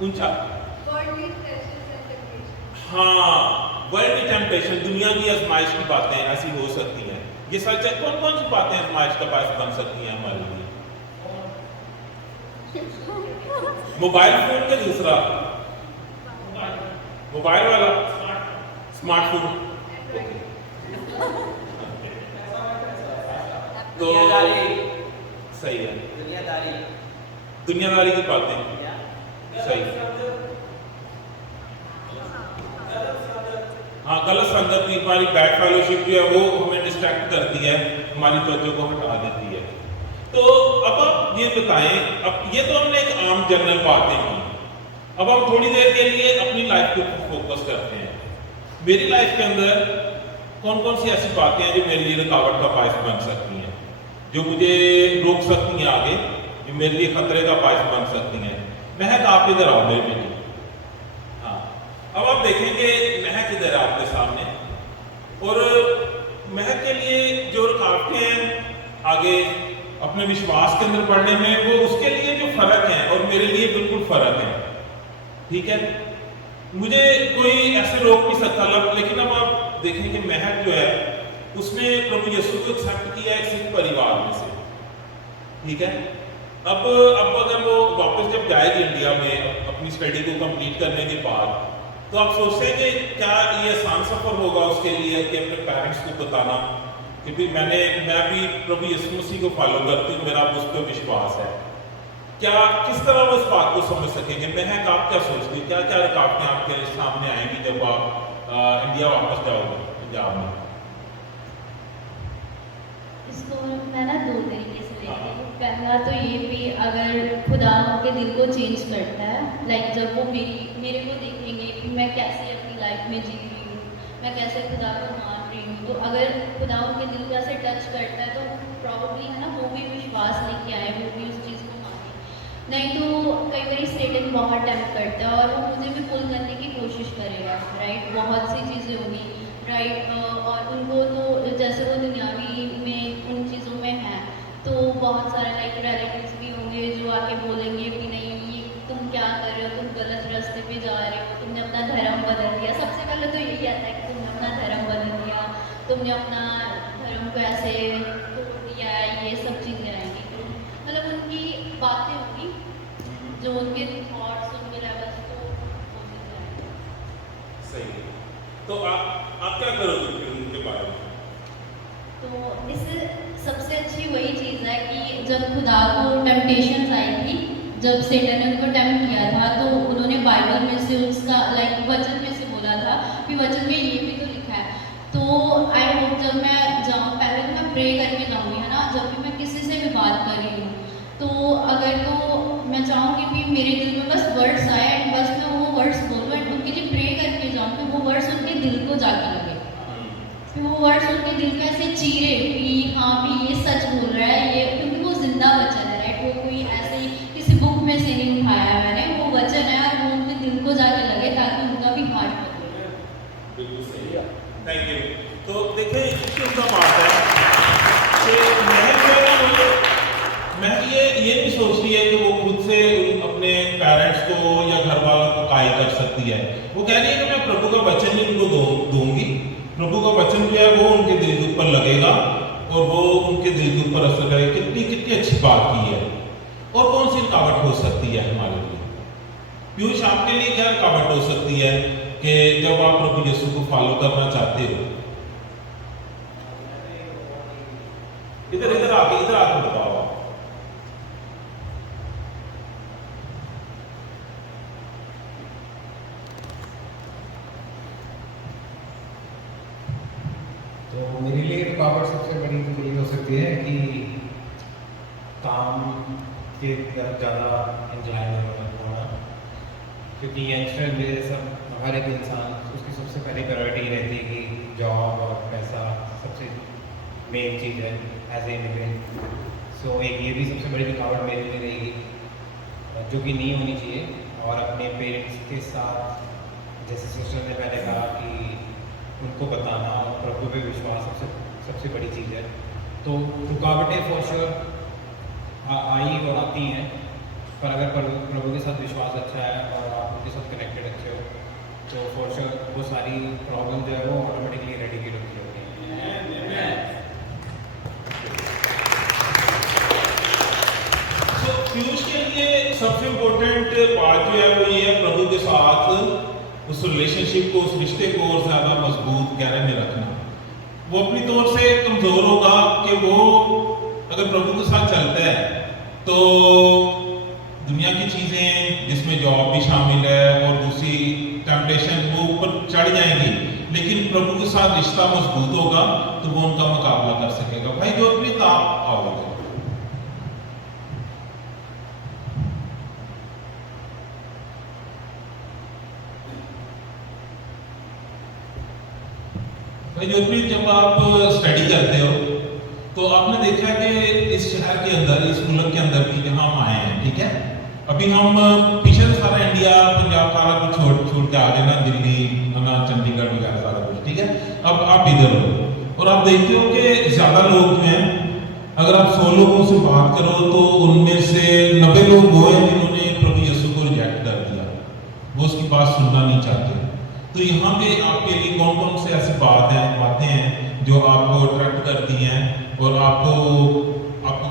ऊंचा, हाँ वर्ल्ड टेम्पटेशन, दुनिया की आजमाइश की बातें ऐसी हो सकती हैं, ये सच है। कौन कौन सी बातें आजमाइश का बायस बन सकती हैं हमारे लिए? मोबाइल फोन के दूसरा, मोबाइल वाला स्मार्टफोन, तो सही है, दुनियादारी की बातें, सही, हाँ गलत संगति, हमारी बैड फेलोशिप जो है वो हमें डिस्ट्रैक्ट करती है, हमारी तवज्जो को हटा देती है। तो अब आप ये बताएं, अब ये तो हमने एक आम जनरल बातें की, अब हम थोड़ी देर के लिए अपनी लाइफ के ऊपर फोकस करते हैं। मेरी लाइफ के अंदर कौन कौन सी ऐसी बातें हैं जो मेरे लिए रुकावट का बायस बन सकती हैं, जो मुझे रोक सकती हैं आगे, जो मेरे लिए खतरे का बायस बन सकती हैं? महक आप इधर आओ मेरे बेटे, हाँ अब आप देखेंगे महक इधर है आपके सामने, और महक के लिए जो रुकावटें हैं आगे अपने विश्वास के अंदर बढ़ने में, वो उसके लिए जो फर्क है और मेरे लिए बिल्कुल फर्क है, ठीक है। मुझे कोई ऐसे रोक नहीं सकता, लेकिन अब आप देखें कि महक जो है उसने प्रभु यीशु को एक्सेप्ट किया है सिख परिवार में से, ठीक है। अब अगर वो वापस जब जाएगी इंडिया में अपनी स्टडी को कंप्लीट करने के बाद, तो आप सोचते हैं कि क्या ये आसान सफर होगा उसके लिए कि अपने पेरेंट्स को बताना क्योंकि मैं भी प्रभु यीशु मसीह को फॉलो करती हूँ, मेरा उस पर विश्वास है। क्या किस तरह वो इस बात को समझ सकेंगे? महक, आप क्या सोचती हैं, क्या क्या रुकावटें आपके सामने आएंगी जब आप इंडिया वापस जाओगे पंजाब में? इसको मैं ना दो तरीके से लेती हूँ। पहला तो ये भी, अगर खुदा उनके दिल को चेंज करता है, लाइक जब वो मेरे को देखेंगे कि मैं कैसे अपनी लाइफ में जी रही हूँ, मैं कैसे खुदा को मान रही हूँ, तो अगर खुदा उनके दिल को ऐसे टच करता है तो प्रॉब्ली है ना, वो भी विश्वास लेके आए, वो भी उस चीज़ को माने। नहीं तो कई बार सेटन बहुत टेम्प्ट करता है और वो मुझे भी पुल करने की कोशिश करेगा, राइट। बहुत सी चीज़ें होंगी, राइट, और उनको तो जैसे वो दुनियावी में उन चीज़ों में है, तो बहुत सारे लाइक रिलेटिव्स भी होंगे जो आके बोलेंगे कि नहीं ये तुम क्या कर रहे हो, तुम गलत रास्ते पे जा रहे हो, तुमने अपना धर्म बदल दिया। सबसे पहले तो यही आता है कि तुमने अपना धर्म बदल दिया, तुमने अपना धर्म को ऐसे तोड़ दिया, ये सब चीज़ें आएंगी। तो मतलब उनकी बातें होंगी जो उनके थॉट्स, उनके लेवल्स को वो चीज़ें आएंगी। सही है। तो आप क्या करोगे फिर उनके बारे में? तो इससे सबसे अच्छी वही चीज़ है कि जब खुदा को टेम्पटेशंस आई थी, जब सेटन ने उनको टेम्प्ट किया था, तो उन्होंने बाइबल में से उसका लाइक वचन में से बोला था कि वचन में ये भी तो लिखा है। तो आई होप जब मैं जाऊँ, पहले तो मैं प्रे करके जाऊँगी, है ना, जब भी मैं किसी से भी बात कर रही हूँ, तो अगर तो मैं चाहूँगी कि मेरे दिल में बस वर्ड्स आए एंड बस मैं वो वर्ड्स बोलूँ एंड उनके लिए प्रे करके जाऊँ कि वो वर्ड्स उनके दिल को जाके लगे, कि वो वर्ड्स उनके दिल को ऐसे चीरे कि हाँ भी ये सच बोल रहा है, ये, क्योंकि वो जिंदा वचन है, राइट। वो कोई ऐसे ही किसी बुक में से नहीं उठाया है मैंने, वो वचन है और वो उनके दिल को जाके लगे ताकि उनका भी हार्ट बदले। बिल्कुल सही है, थैंक यू। तो देखें, उसका बात है कि महक ये नहीं सोच रही है कि वो खुद से अपने पेरेंट्स को या घर वालों को कायल कर सकती है। वो कह रही है कि मैं प्रभु का वचन ही उनको दूंगी, प्रभु का वचन जो है वो उनके दिल के ऊपर लगेगा और वो उनके दिल के ऊपर असर करेगा। कितनी अच्छी बात की है। और कौन सी रुकावट हो सकती है हमारे लिए? पीयूष, आपके लिए क्या रुकावट हो सकती है कि जब आप प्रभु यीशु को फॉलो करना चाहते हो? इधर आके बताओ। तो मेरे लिए रुकावट सबसे बड़ी तो यही हो सकती है कि काम के तरफ ज़्यादा इंक्लाइन होना, क्योंकि यंगस्टर मेरे सब हर एक इंसान उसकी सबसे पहली प्रायोरिटी रहती है कि जॉब और पैसा सबसे मेन चीज़ है एज ए इमिग्रेंट। सो एक ये भी सबसे बड़ी रुकावट मेरे लिए रहेगी, जो कि नहीं होनी चाहिए। और अपने पेरेंट्स के साथ, जैसे सिस्टर ने पहले कहा, कि उनको बताना और प्रभु पे विश्वास सबसे बड़ी चीज़ है। तो रुकावटें फॉर श्योर आई और आती हैं, पर अगर प्रभु के साथ विश्वास अच्छा है और आप उनके साथ कनेक्टेड अच्छे हो, तो फॉर श्योर वो सारी प्रॉब्लम जो है वो ऑटोमेटिकली रेडिकेट होती है। तो पीयूष के लिए सबसे इम्पोर्टेंट बात जो है वो ये है, प्रभु के साथ उस रिलेशनशिप को, उस रिश्ते को और ज़्यादा मजबूत गहरे में रखना। वो अपनी तौर से कमज़ोर होगा कि वो अगर प्रभु के साथ चलता है तो दुनिया की चीज़ें जिसमें जॉब भी शामिल है और दूसरी टेम्पटेशन वो ऊपर चढ़ जाएंगी, लेकिन प्रभु के साथ रिश्ता मजबूत होगा तो वो उनका मुकाबला कर सकेगा। भाई जोतप्रीत, आप आओगे। जोतप्रीत, जब आप स्टडी करते हो तो आपने देखा कि इस शहर के अंदर, इस मुल्क के अंदर भी जहाँ हम आए हैं, ठीक है, अभी हम पीछे सारा इंडिया, पंजाब सारा कुछ छोड़ के आ गए ना, दिल्ली, चंडीगढ़ वगैरह सारा कुछ, ठीक है। अब आप इधर हो और आप देखते हो कि ज़्यादा लोग जो हैं, अगर आप 100 लोगों से बात करो तो उनमें से 90 लोग वो हैं जिन्होंने प्रभु यीशु को रिजेक्ट कर दिया, वो उसकी बात सुनना नहीं चाहते। तो यहाँ पे आपके लिए कौन कौन से ऐसी बातें हैं जो आपको अट्रैक्ट करती हैं और आपको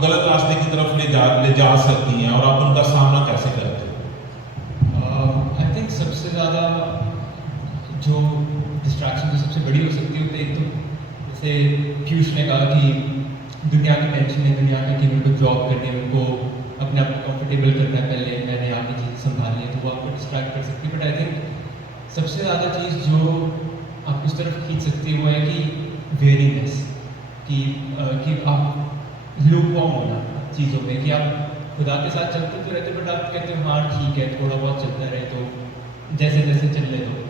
गलत रास्ते की तरफ ले जा सकती हैं, और आप उनका सामना कैसे करते हो? आई थिंक सबसे ज़्यादा जो डिस्ट्रैक्शन जो सबसे बड़ी हो सकती है, एक तो जैसे पीयूष ने कहा कि दुनिया की टेंशन है, दुनिया में कि उनको जॉब करनी है, उनको अपने आप को कंफर्टेबल करना है, पहले मैंने यहाँ की चीज़ें संभालनी है, तो वो आपको डिस्ट्रैक्ट कर सकती है। बट आई थिंक सबसे ज़्यादा चीज़ जो आपको उस तरफ खींच सकती है वो है कि वेरीनेस, कि आप लूपवॉर्म होना चीज़ों में, कि आप खुदा के साथ चलते तो रहते बट आप कहते हो हाँ ठीक है थोड़ा बहुत चलता रहे तो जैसे जैसे चल ले दो।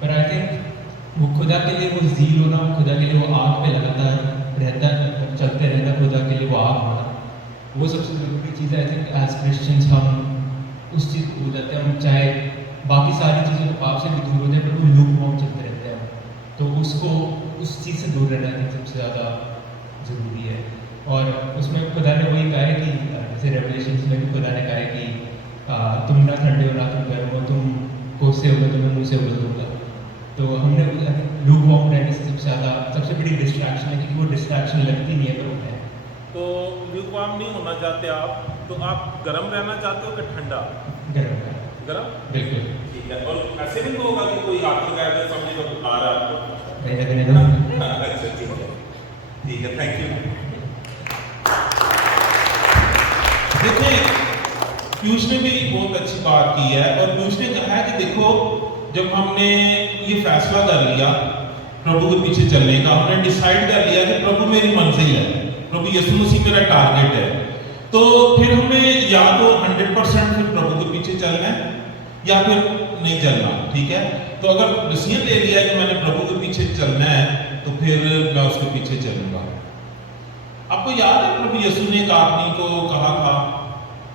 पर आई थिंक वो खुदा के लिए वो ज़ील होना, खुदा के लिए वो आग पे लगातार रहता चलते रहना, खुदा के लिए वो आग होना, वो सबसे ज़रूरी चीज़ है। आई थिंक एज क्रिश्चियंस हम उस चीज़ को भूल जाते हैं। हम चाहे बाकी सारी चीज़ें तो पाप से भी दूर होते हैं पर वो लूपवॉर्म चलते रहते हैं, तो उसको उस चीज़ से दूर रहना आई थिंक सबसे ज़्यादा ज़रूरी है। और उसमें खुदा ने वही कहा है कि जैसे रेवलेशंस में भी खुदा ने कहा है कि तुम ना ठंडे हो ना तुम गर्म हो, तुम कोसे हो तुम्हें मुँह से उगल दूंगा। तो हमने लूपवॉर्म रहने से सबसे बड़ी डिस्ट्रैक्शन है, क्योंकि वो डिस्ट्रैक्शन लगती नहीं है पर वो है। तो लूकवार्म नहीं होना चाहते आप, तो आप गर्म रहना चाहते हो कि ठंडा? गर्म बिल्कुल ठीक है। और ऐसे भी तो होगा कि कोई हाथ लगाया तो समझे तो बुखार है आपको? नहीं ना। अच्छा ठीक है थैंक यू। देखिए पीयूष ने भी बहुत अच्छी बात की है, और पीयूष ने कहा है कि देखो जब हमने ये फैसला कर लिया प्रभु के पीछे चलने का, हमने डिसाइड कर लिया कि प्रभु मेरी मंजिल है, प्रभु यीशु मसीह मेरा टारगेट है, तो फिर हमें या तो 100% फिर प्रभु के पीछे चलना है या फिर नहीं चलना। ठीक है, तो अगर डिसीजन ले लिया कि मैंने प्रभु के पीछे चलना है तो फिर मैं उसके पीछे चलूंगा। आपको याद है प्रभु यीशु ने एक आदमी को कहा था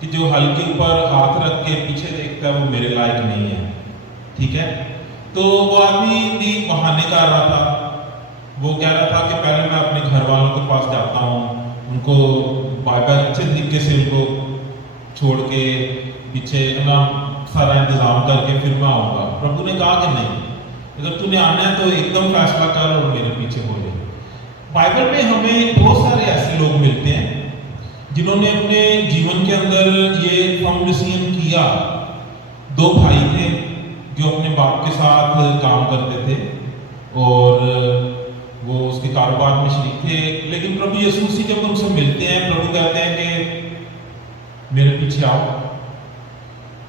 कि जो हल के ऊपर हाथ रख के पीछे देखता है वो मेरे लायक नहीं है। ठीक है, तो वो आदमी भी बहाने कर रहा था, वो कह रहा था कि पहले मैं अपने घर वालों के पास जाता हूँ, उनको बाइबल अच्छे तरीके से उनको छोड़ के पीछे ना सारा इंतजाम करके फिर मैं आऊँगा। प्रभु ने कहा कि नहीं, अगर तूने आना है तो एकदम फैसला कर और मेरे पीछे हो जाए। बाइबल में हमें बहुत सारे ऐसे लोग मिलते हैं जिन्होंने अपने जीवन के अंदर ये फर्म डिसीजन किया। दो भाई थे जो अपने बाप के साथ काम करते थे और वो उसके कारोबार में शरीक थे, लेकिन प्रभु यीशु मसीह जब उनसे मिलते हैं, प्रभु कहते हैं कि मेरे पीछे आओ,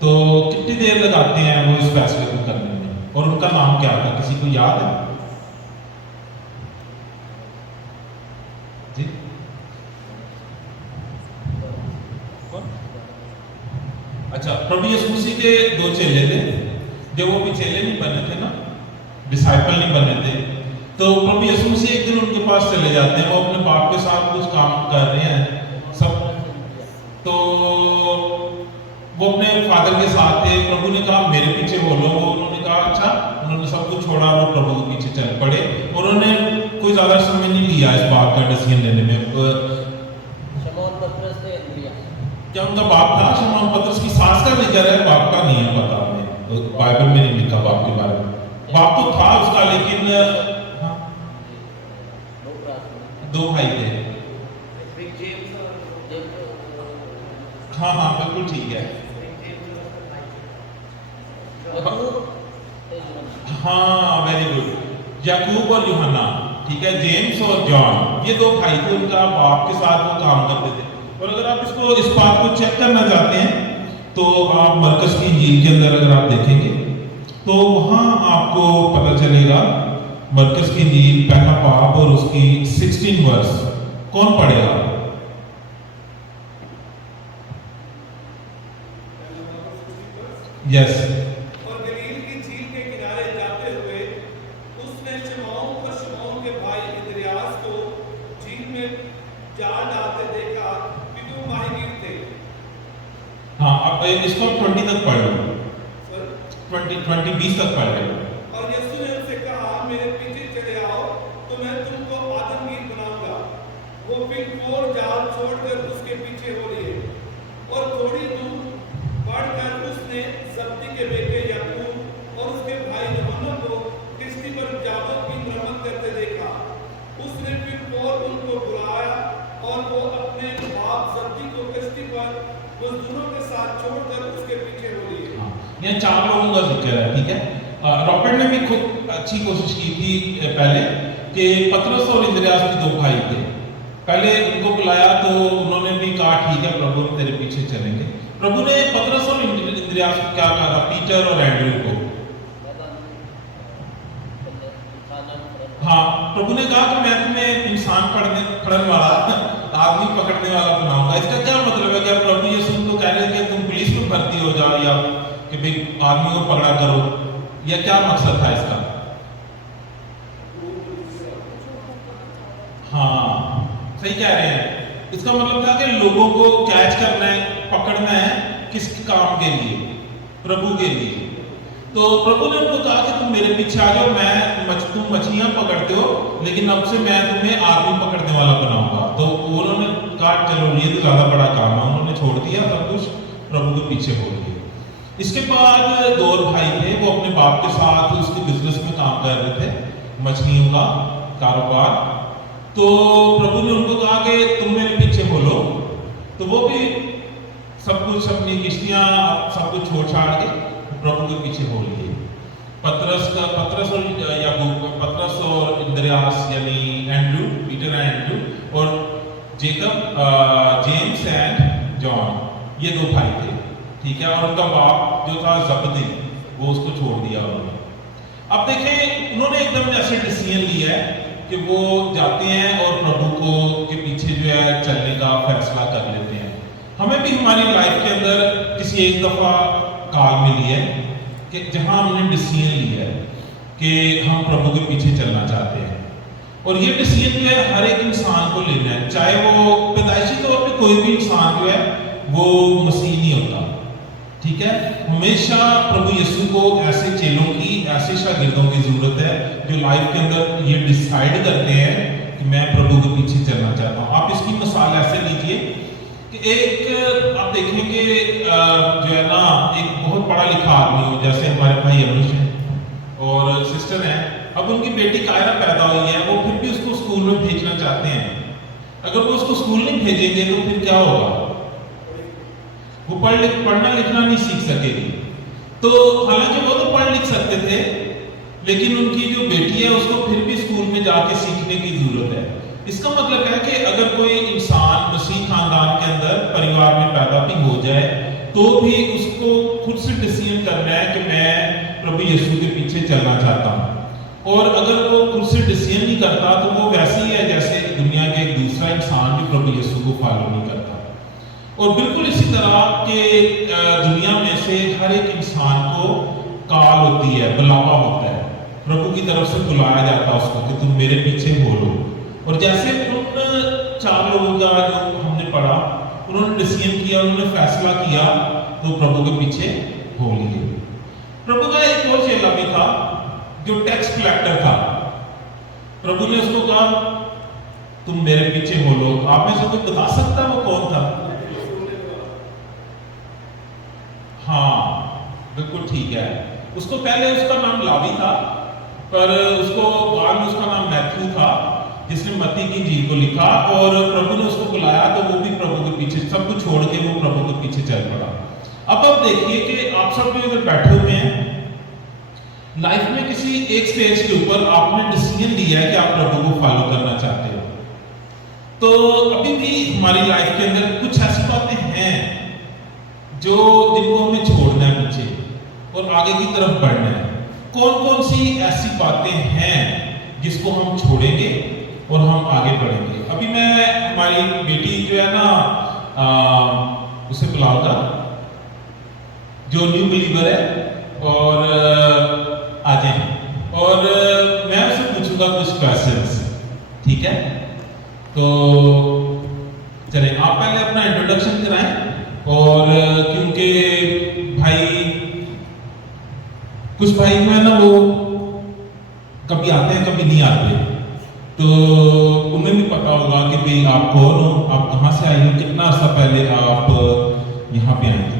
तो कितनी देर लगाते हैं वो इस फैसले को करने में, और उनका नाम क्या था, किसी को याद है जी? अच्छा, प्रभु यीशु मसीह के दो चेले थे, जब वो भी चेले नहीं बने थे ना, डिसाइपल नहीं बने थे, तो प्रभु यीशु मसीह एक दिन उनके पास चले जाते हैं, वो अपने बाप के साथ कुछ काम कर रहे हैं सब, तो वो अपने फादर के साथ थे। प्रभु ने कहा मेरे पीछे बोलो, उन्होंने कहा अच्छा, उन्होंने सब कुछ छोड़ा और प्रभु के पीछे चल पड़े, और उन्होंने कोई ज्यादा समय नहीं लिया इस बात का डिसीजन लेने में। शमौन पतरस ने लिया। क्या उनका बाप था? शमौन पतरस की सास का जिक्र है, बाप का नहीं है पता हमें, बाइबल में नहीं लिखा बाप के बारे में। बाप तो था उसका, लेकिन दो भाई थे। हाँ हाँ बिल्कुल ठीक है, हाँ वेरी गुड, याकूब और यूहन्ना, ठीक है, जेम्स और जॉन, ये दो भाई थे, उनका बाप के साथ वो काम करते थे। और अगर आप इस बात को चेक करना चाहते हैं तो आप मरकस की इंजील के अंदर अगर आप देखेंगे तो वहां आपको पता चलेगा, मरकस की इंजील पहला बाब और उसकी 16 वर्स, कौन पढ़ेगा? यस। और गलील की झील के किनारे जाते हुए उसने शमौन और शमौन के भाई इंद्रियास को झील में जाल डालते देखा, क्योंकि वो माहीगीर थे। हाँ, अब इसको 20 तक पढ़ लो, 20 तक पढ़ लो। और यीशु ने उनसे कहा मेरे पीछे चले आओ तो मैं तुमको आदमगीर बनाऊंगा। वो फिर और जाल छोड़कर उसके पीछे हो लिए, और थोड़ी दूर बढ़कर उसने जब्दी के बेटे याकूब और उसके भाई यूहन्ना को किश्ती पर जादू की मरम्मत करते देखा। उसने फिर और उनको बुलाया और वो अपने बाप जब्दी को किश्ती पर मजदूरों के साथ छोड़कर उसके पीछे हो लिए। यहाँ 4 लोगों का जिक्र है, ठीक है। रॉबर्ट ने भी खूब अच्छी कोशिश की थी पहले कि पतरस और इंद्रियास के 2 भाई थे। पहले उनको बुलाया तो उन्होंने भी कहा ठीक है प्रभु हम तेरे पीछे चलेंगे। प्रभु ने पतरस और इंद्रियास को क्या कहा था, पीटर और एंड्रयू को, हाँ प्रभु ने कहा कि मैं तुम्हें इंसान पकड़ने वाला आदमी पकड़ने वाला बनाऊंगा। इसका क्या मतलब है? क्या प्रभु यीशु तो कह रहे हैं कि तुम पुलिस में भर्ती हो जाओ या कि भाई आदमी को पकड़ा करो, या क्या मकसद था इसका? हाँ सही कह रहे हैं। इसका मतलब था कि लोगों को कैच करना है, पकड़ना है, किस काम के लिए? प्रभु के लिए। तो प्रभु ने उनको कहा कि तुम मेरे पीछे आ जाओ, तुम मछलियां पकड़ते हो लेकिन अब से मैं तुम्हें आदमी पकड़ने वाला बनाऊंगा। तो उन्होंने कहा चलो ये तो ज्यादा बड़ा काम है, उन्होंने छोड़ दिया सब कुछ, प्रभु के पीछे हो गए। इसके बाद 2 और भाई थे, वो अपने बाप के साथ उसके बिजनेस में काम कर रहे थे, मछलियों का कारोबार। तो प्रभु ने उनको कहा कि तुम मेरे पीछे बोलो। तो वो भी सब कुछ, अपनी किश्तियां सब कुछ छोड़ छाड़ के प्रभु के पीछे हो लिए। पतरस और इंद्रियास यानी एंड्रयू, पीटर एंड एंड्रयू, और जेकब, जेम्स एंड जॉन, ये 2 भाई थे, ठीक है। और उनका बाप जो था जबदी, वो उसको छोड़ दिया उन्होंने। अब देखें उन्होंने एकदम ऐसे डिसीजन लिया है कि वो जाते हैं और प्रभु को के पीछे जो है चलने का फैसला कर लेते हैं। हमें भी हमारी लाइफ के अंदर किसी एक दफा काल मिली है कि जहां हमने डिसीजन लिया है कि हम प्रभु के पीछे चलना चाहते हैं। और ये डिसीजन जो है हर एक इंसान को लेना है, चाहे वो पैदाइशी तौर पे कोई भी इंसान जो है वो मसीह नहीं होता, ठीक है। हमेशा प्रभु यीशु को ऐसे चेलों की, ऐसे शागिर्दों की जरूरत है जो लाइफ के अंदर ये डिसाइड करते हैं कि मैं प्रभु के पीछे चलना चाहता हूँ। आप इसकी मिसाल ऐसे लीजिए कि एक आप देखेंगे जो है ना, एक बहुत पढ़ा लिखा आदमी हो, जैसे हमारे भाई अनुष हैं और सिस्टर हैं। अब उनकी बेटी कायरा पैदा हुई है, वो फिर भी उसको स्कूल में भेजना चाहते हैं। अगर वो उसको स्कूल नहीं भेजेंगे तो फिर क्या होगा? वो पढ़ना लिखना नहीं सीख सकेगी। तो हालांकि वो तो पढ़ लिख सकते थे, लेकिन उनकी जो बेटी है उसको फिर भी स्कूल में जाके सीखने की जरूरत है। इसका मतलब है कि अगर कोई इंसान मसीह खानदान के अंदर परिवार में पैदा भी हो जाए तो भी उसको खुद से डिसीजन करना है कि मैं प्रभु यीशु के पीछे चलना चाहता हूँ। और अगर वो खुद से डिसीजन नहीं करता तो वो वैसे ही है जैसे दुनिया के एक दूसरा इंसान भी प्रभु यीशु को फॉलो नहीं करता। और बिल्कुल इसी तरह के दुनिया में से हर एक इंसान को कॉल होती है, बुलावा होता है, प्रभु की तरफ से बुलाया जाता है उसको कि तुम मेरे पीछे बोलो। और जैसे उन 4 लोगों का जो हमने पढ़ा, उन्होंने डिसीजन किया, उन्होंने फैसला किया, तो प्रभु के पीछे हो लिए। प्रभु का एक और चेला भी था जो टैक्स कलेक्टर था। प्रभु ने उसको कहा तुम मेरे पीछे हो लो। आप में से कोई बता सकता है वो कौन था? हाँ बिल्कुल ठीक है। उसको पहले उसका नाम लावी था, पर उसको बाद में उसका नाम मैथ्यू था, जिसने मत्ती की इंजील को लिखा। और प्रभु ने उसको बुलाया तो वो भी प्रभु के पीछे सब कुछ छोड़ के वो प्रभु के पीछे चल पड़ा। अब आप देखिए कि आप सब भी अगर बैठे हुए हैं लाइफ में किसी एक स्टेज के ऊपर, आपने डिसीजन लिया है कि आप प्रभु को फॉलो करना चाहते हो, तो अभी भी हमारी लाइफ के अंदर कुछ ऐसी बातें हैं जो जिनको हमें छोड़ना है पीछे और आगे की तरफ बढ़ना है। कौन कौन सी ऐसी बातें हैं जिसको हम छोड़ेंगे और हम आगे बढ़ेंगे? अभी मैं हमारी बेटी जो है ना उसे बुलाऊंगा जो न्यू बिलीवर है और आ जाए और मैं उससे पूछूंगा कुछ क्वेश्चंस, ठीक है? तो चलिए आप पहले अपना इंट्रोडक्शन कराएं। और क्योंकि भाई कुछ भाई जो है ना वो कभी आते हैं कभी नहीं आते, तो उन्हें भी पता होगा कि भाई आप कौन हो, आप कहाँ से आए हो, कितना अर्सा पहले आप यहाँ पे आए थे।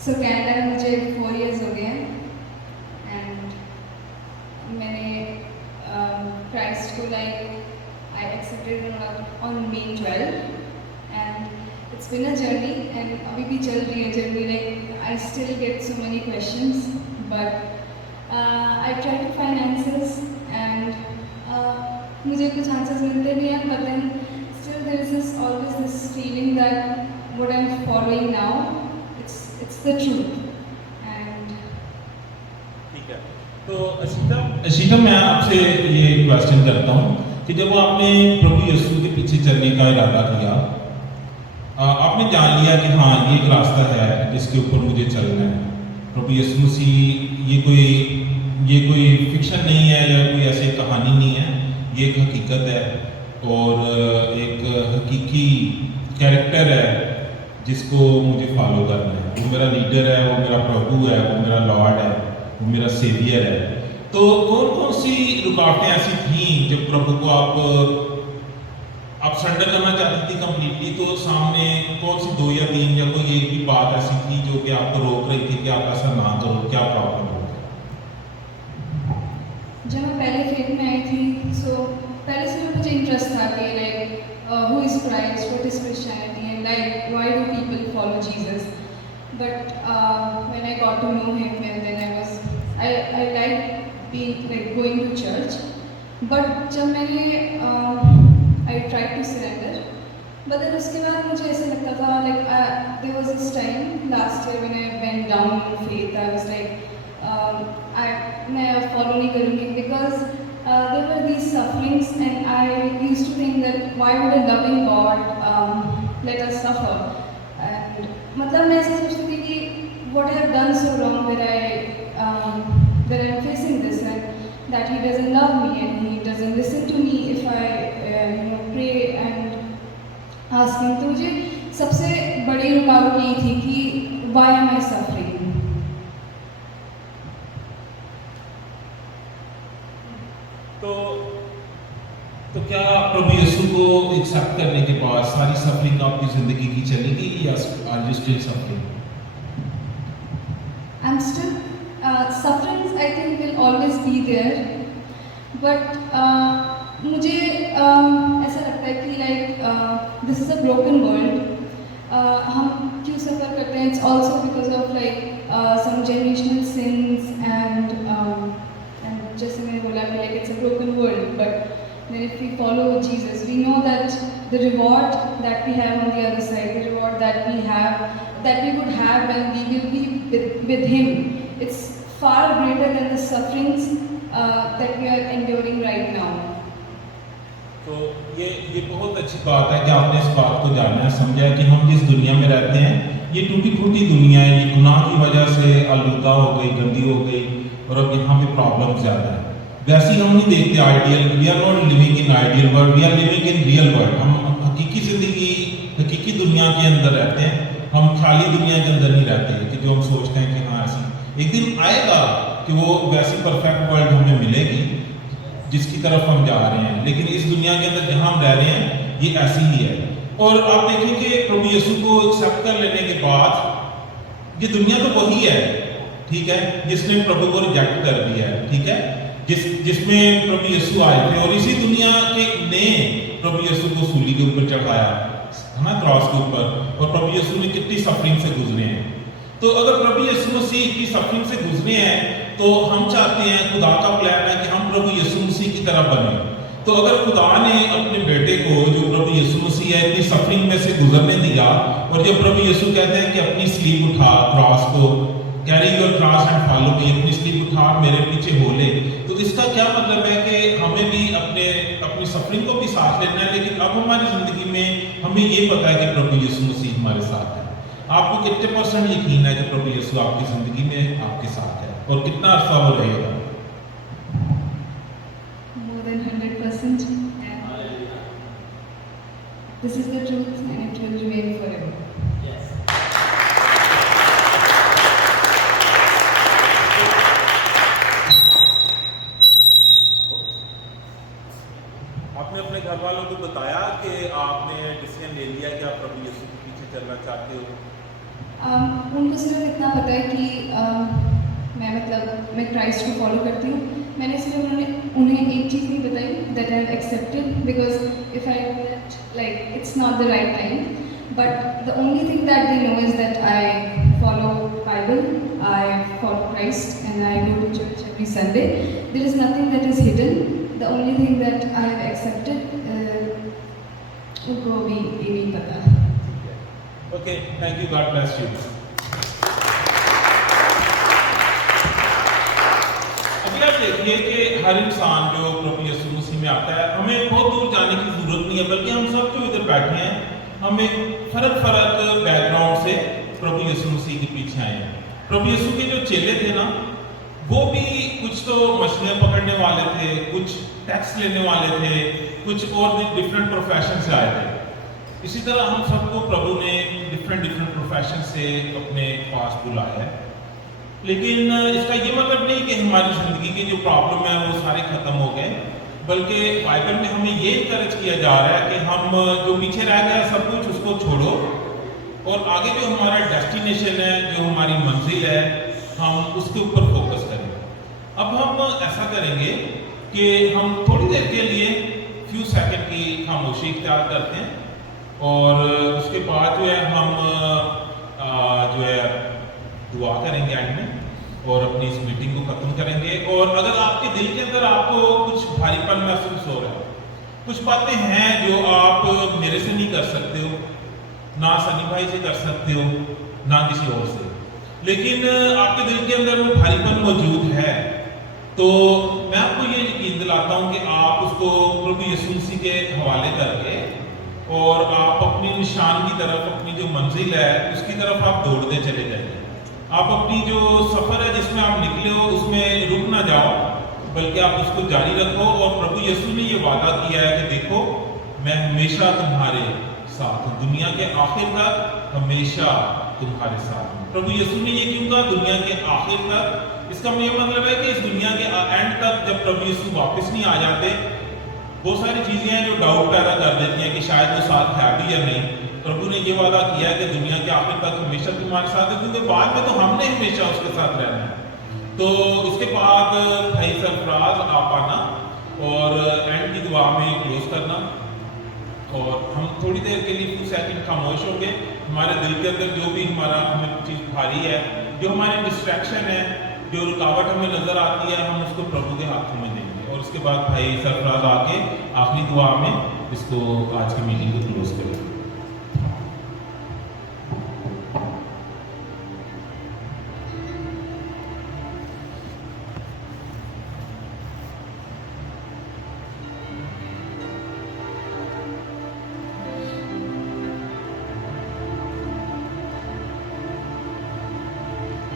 सो कनाडा में मुझे 4 इयर्स हो गए हैं एंड मैंने क्राइस्ट को like I accepted on May 12 and it's been a journey and अभी भी चल रही है journey. Like I still get so many questions, but I try to find answers and मुझे कुछ answers मिलते नहीं हैं, but then still there is this always this feeling that what I'm following now, it's the truth. And ठीक है, तो अशीतम मैं आपसे ये क्वेश्चन करता हूँ कि जब आपने प्रभु यीशु के पीछे चलने का इरादा किया, आपने जान लिया कि हाँ ये एक रास्ता है जिसके ऊपर मुझे चलना है। प्रभु यीशु मसीह ये कोई फिक्शन नहीं है या कोई ऐसी कहानी नहीं है, ये एक हकीकत है और एक हकीकी कैरेक्टर है जिसको मुझे फॉलो करना है। वो मेरा लीडर है, वो मेरा प्रभु है, वो मेरा लॉर्ड है, वो मेरा सेवियर है। तो कौन कौन सी रुकावटें ऐसी थीं जब प्रभु को आप सरेंडर करना चाहती थी कम्प्लीटली, तो सामने कौन सी 2 या 3 या कोई एक भी बात ऐसी थी जो कि आपको रोक रही थी कि आप ऐसा ना करो, क्या प्रॉब्लम हो? जब मैं पहले फेथ में आई थी, सो पहले से मुझे इंटरेस्ट था कि like who is Christ, what is Christianity and like why do people follow Jesus. But when I got to know him and then I like being like going to church, but जब मैंने I tried to surrender, but then उसके बाद मुझे ऐसे लगता था like there was this time last year when I went down in faith, I was like मैं follow नहीं करूँगी because there were these sufferings and I used to think that why would a loving God let us suffer, and मतलब मैं ऐसे सोचती थी कि what I have done so wrong that I'm facing this and that he doesn't love me and he doesn't listen to me if I pray and ask him. तो मुझे सबसे बड़ी रुकावट यही थी कि why am I suffering? तो क्या प्रभु यीशु को एक्सेप्ट करने के बाद सारी सफरिंग आपकी जिंदगी की चलेगी या are you still suffering? I'm still sufferings I think will always be there, but मुझे ऐसा लगता है कि like this is a broken world. हम क्यों सफ़र करते हैं? It's also because of like some generational sins and जैसे मैंने बोला कि like it's a broken world, but then if we follow Jesus, we know that the reward that we have on the other side, the reward that we would have when we will be with Him, it's far greater than the sufferings that we are enduring right now. तो ये बहुत अच्छी बात है कि आपने इस बात को जाना है, समझा है कि हम जिस दुनिया में रहते हैं ये टूटी फूटी दुनिया है, ये गुनाह की वजह से आलूदा हो गई, गंदी हो गई और अब यहाँ पे प्रॉब्लम ज़्यादा है। वैसे ही हम नहीं देखते ideal, we are not living in ideal world, we are living in real world. हम हकीकी ज़िंदगी, हकीकी दुनिया के अंदर रहते हैं, हम खाली दुनिया के अंदर नहीं रहते कि जो हम सोचते हैं कि हाँ ऐसी। एक दिन आएगा कि वो वैसी परफेक्ट वर्ल्ड हमें मिलेगी जिसकी तरफ हम जा रहे हैं, लेकिन इस दुनिया के अंदर जहाँ हम रह रहे हैं ये ऐसी ही है। और आप देखेंगे प्रभु यीशु को एक्सेप्ट कर लेने के बाद ये दुनिया तो वही है, ठीक है, जिसने प्रभु को रिजेक्ट कर दिया है, ठीक है, जिसमें प्रभु यीशु आए थे और इसी दुनिया के ने प्रभु यीशु को सूली के ऊपर चढ़ाया है ना, क्रॉस के ऊपर, और प्रभु यीशु ने कितनी सफरिंग से गुजरे हैं। तो अगर प्रभु यीशु मसीह की सफरिंग से गुजरे हैं तो हम चाहते हैं, खुदा का प्लान है कि हम प्रभु यीशु मसीह की तरह बने। तो अगर खुदा ने अपने बेटे को जो प्रभु यीशु मसीह है इतनी सफरिंग में से गुजरने दिया, और जब प्रभु यीशु कहते हैं कि अपनी स्लीप उठा, क्रॉस को carry your cross and follow me, अपनी स्लीप उठा मेरे पीछे हो ले, तो इसका क्या मतलब है कि हमें भी अपनी सफरिंग को भी साथ लेना है, लेकिन अब हमारी जिंदगी में हमें ये पता है कि प्रभु यीशु मसीह हमारे साथ है। आपको कितने % यकीन है कि प्रभु यीशु आपकी जिंदगी में आपके साथ है और कितना अर्सा वो रहेगा? More than 100%. This is the truth and it will remain forever. Yes. आपने अपने घर वालों को बताया कि आपने डिसीजन ले लिया कि आप प्रभु यीशु के पीछे चलना चाहते हो? उनको सिर्फ इतना पता है कि मैं क्राइस्ट को फॉलो करती हूँ। मैंने सिर्फ उन्हें एक चीज़ नहीं बताई, that I have accepted, because if I like it's not the right time, but the only thing that they know is that I follow Bible, I follow Christ, and I go to church every Sunday. There is nothing that is hidden. The only thing that I have accepted, उनको अभी ये नहीं पता. Okay, thank you. God bless you. अभी आप देखिए कि हर इंसान जो प्रभु यीशु मसीह में आता है, हमें बहुत दूर जाने की जरूरत नहीं है, बल्कि हम सब जो इधर बैठे हैं, हम एक फर्क बैकग्राउंड से प्रभु यीशु मसीह के पीछे आए हैं. प्रभु यीशु के जो चेले थे ना, वो भी कुछ तो मछलियाँ पकड़ने वाले थे, कुछ टैक्स लेने वाले थे, कुछ और भी डिफरेंट प्रोफेशन से आए थे. इसी तरह हम सबको प्रभु ने डिफरेंट प्रोफेशन से अपने पास बुलाया है. लेकिन इसका ये मतलब नहीं कि हमारी ज़िंदगी की जो प्रॉब्लम है वो सारे ख़त्म हो गए, बल्कि बाइबल में हमें ये इनकरेज किया जा रहा है कि हम जो पीछे रह गया सब कुछ उसको छोड़ो और आगे जो हमारा डेस्टिनेशन है, जो हमारी मंजिल है, हम उसके ऊपर फोकस करें. अब हम ऐसा करेंगे कि हम थोड़ी देर के लिए फ्यू सेकंड की खामोशी इख्तियार करते हैं और उसके बाद जो है हम जो है दुआ करेंगे एंड में और अपनी इस मीटिंग को ख़त्म करेंगे. और अगर आपके दिल के अंदर आपको कुछ भारीपन महसूस हो रहा है, कुछ बातें हैं जो आप मेरे से नहीं कर सकते हो, ना सनी भाई से कर सकते हो, ना किसी और से, लेकिन आपके दिल के अंदर वो भारीपन मौजूद है, तो मैं आपको ये यकीन दिलाता हूँ कि आप उसको प्रभु यीशु मसीह के हवाले करके और आप अपनी निशान की तरफ, अपनी जो मंजिल है उसकी तरफ आप दौड़ते चले जाइए. आप अपनी जो सफ़र है जिसमें आप निकले हो उसमें रुक ना जाओ, बल्कि आप उसको जारी रखो. और प्रभु यीशु ने ये वादा किया है कि देखो मैं हमेशा तुम्हारे साथ हूँ, दुनिया के आखिर तक हमेशा तुम्हारे साथ हूँ. प्रभु यीशु ने ये क्यों कहा दुनिया के आखिर तक? इसका ये मतलब है कि इस दुनिया के एंड तक जब प्रभु यीशु वापस नहीं आ जाते, बहुत सारी चीज़ें हैं जो डाउट पैदा कर देती हैं कि शायद वो साथ है भी या नहीं. प्रभु ने ये वादा किया है कि दुनिया के आखिर तक हमेशा तुम्हारे साथ है, क्योंकि बाद में तो हमने हमेशा उसके साथ रहना है. तो इसके बाद भाई सरफराज आप आना और एंड की दुआ में क्लोज करना और हम थोड़ी देर के लिए कुछ सेकंड खामोश होंगे. हमारे दिल के अंदर जो भी हमारा हमें चीज़ भारी है, जो हमारी डिस्ट्रैक्शन है, जो रुकावट हमें नजर आती है, हम उसको प्रभु के हाथों में देंगे. और उसके बाद भाई सरफराज आके आखिरी दुआ में इसको आज की मीटिंग को क्लोज करेंगे.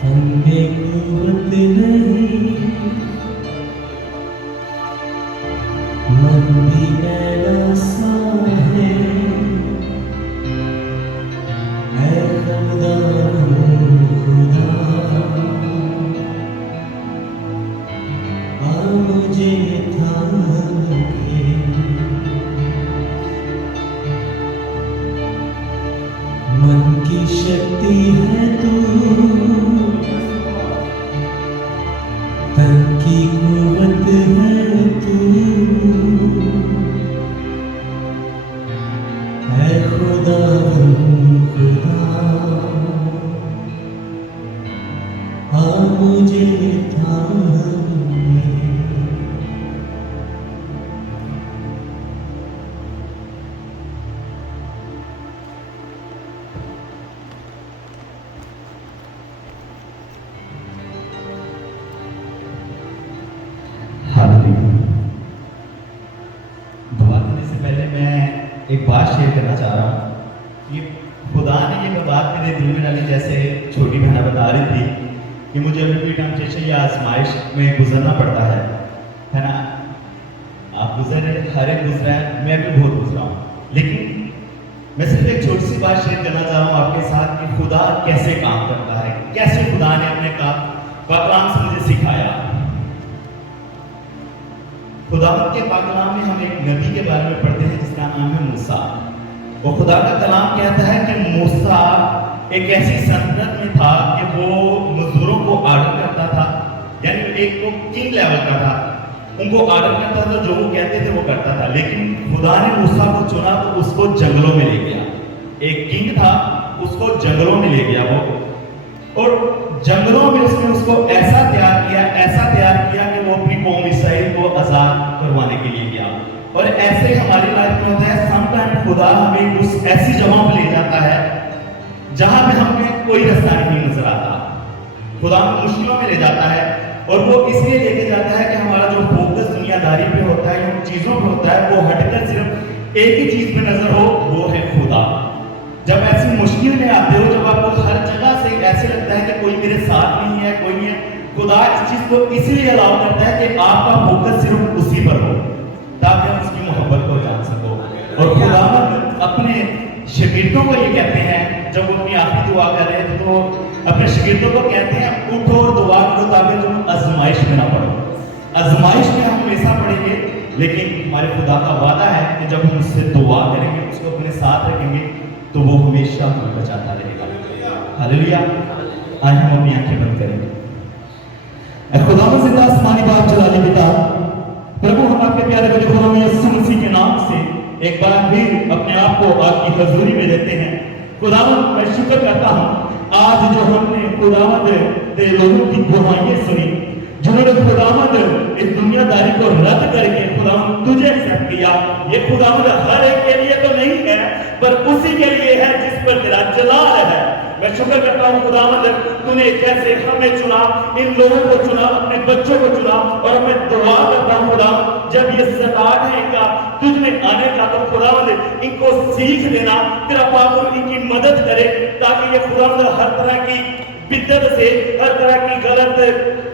हमें कुवत नहीं, मन भी ऐसा है, ऐ खुदा खुदा आ मुझे थाम के, मन की शक्ति है तू, तन की कुवत है तू, ऐ खुदा खुदा आ मुझे थाम ले. दुआ करने से पहले मैं एक बात शेयर करना चाह रहा हूँ. ये खुदा ने ये बात मेरे दिल में डाली, जैसे छोटी बहना बता रही थी कि मुझे अभी भी टेम्पटेशन या आजमाइश में गुजरना पड़ता है ना. आप गुजर रहे, हर एक गुजरा है, मैं भी बहुत गुजरा हूँ, लेकिन मैं सिर्फ एक छोटी सी बात शेयर करना चाह रहा हूँ आपके साथ कि खुदा कैसे काम करता है, कैसे खुदा ने अपने काम से मुझे सिखाया. खुदावंद के पाक कलाम में हम एक नबी के बारे में पढ़ते हैं जिसका नाम है मूसा. वो खुदा का कलाम कहता है कि मूसा एक ऐसी सल्तनत में था कि वो मजदूरों को ऑर्डर करता था, यानी एक तो किंग लेवल का था, उनको ऑर्डर करता था, जो वो कहते थे वो करता था. लेकिन खुदा ने मूसा को चुना तो उसको जंगलों में ले गया, एक किंग था, उसको जंगलों में ले गया वो, और जंगलों में उसने उसको ऐसा तैयार किया कि वो अपनी कौम इसराइल को आजाद करवाने के लिए गया। और ऐसे हमारी लाइफ में होता है, समटाइम खुदा हमें उस ऐसी जगहों पर ले जाता है जहां पे हमें कोई रास्ता नहीं नजर आता। खुदा हमें मुश्किलों में ले जाता है, और वो इसलिए लेके जाता है कि हमारा जो फोकस दुनियादारी पे होता है, उन चीजों पे होता है, वो हटकर सिर्फ एक ही चीज पे नजर हो, वो है खुदा। जब ऐसी मुश्किल में आते हो, जब आपको हर जगह से ऐसे लगता है कि कोई मेरे साथ नहीं है, कोई नहीं है, खुदा इस चीज को इसलिए अलाउ करता है कि आपका फोकस सिर्फ उसी पर हो, ताकि आप उसकी मोहब्बत को जान सको। और खुदा अपने शागिर्दों को ये कहते हैं, जब वो अपनी आखिरी दुआ कर रहे थे तो अपने शागिर्दों को कहते हैं, उठो और दुआ करो ताकि तुम आजमाइश में ना पड़ो। आजमाइश में हम हमेशा पड़ेंगे, लेकिन हमारे खुदा का वादा है कि जब हम उससे दुआ करेंगे, उसको अपने साथ रखेंगे, तो वो हमेशा हमें बचाता रहेगा। हालेलुया। आज हम अपनी आंखें बंद करेंगे। खुदा में जिंदा आसमानी बाप जलाली पिता, प्रभु हम आपके प्यारे बेटे खुदा यीशु मसीह के नाम से एक बार फिर अपने आप को आपकी हजूरी में देते हैं। खुदावंद मैं शुक्र करता हूँ, आज जो हमने खुदावंद तेरे लोगों की दुआएं सुनी, जिन्होंने खुदावंद इस दुनियादारी को रद्द करके खुदावंद तुझे एक्सेप्ट किया, ये खुदावंद हर एक के लिए तो नहीं है, पर उसी के लिए है जिस पर तेरा जलाल है। मैं शुक्र करता हूँ खुदावंद, तूने कैसे हमें चुना, इन लोगों को चुना, अपने बच्चों को चुना, और मैं दुआ करता हूँ खुदा, जब ये स्टार्ट है इनका तुझ में आने का, तो खुदावंद इनको सीख देना, तेरा पाक इनकी मदद करे, ताकि ये खुदावंद हर तरह की बिद्दत से, हर तरह की गलत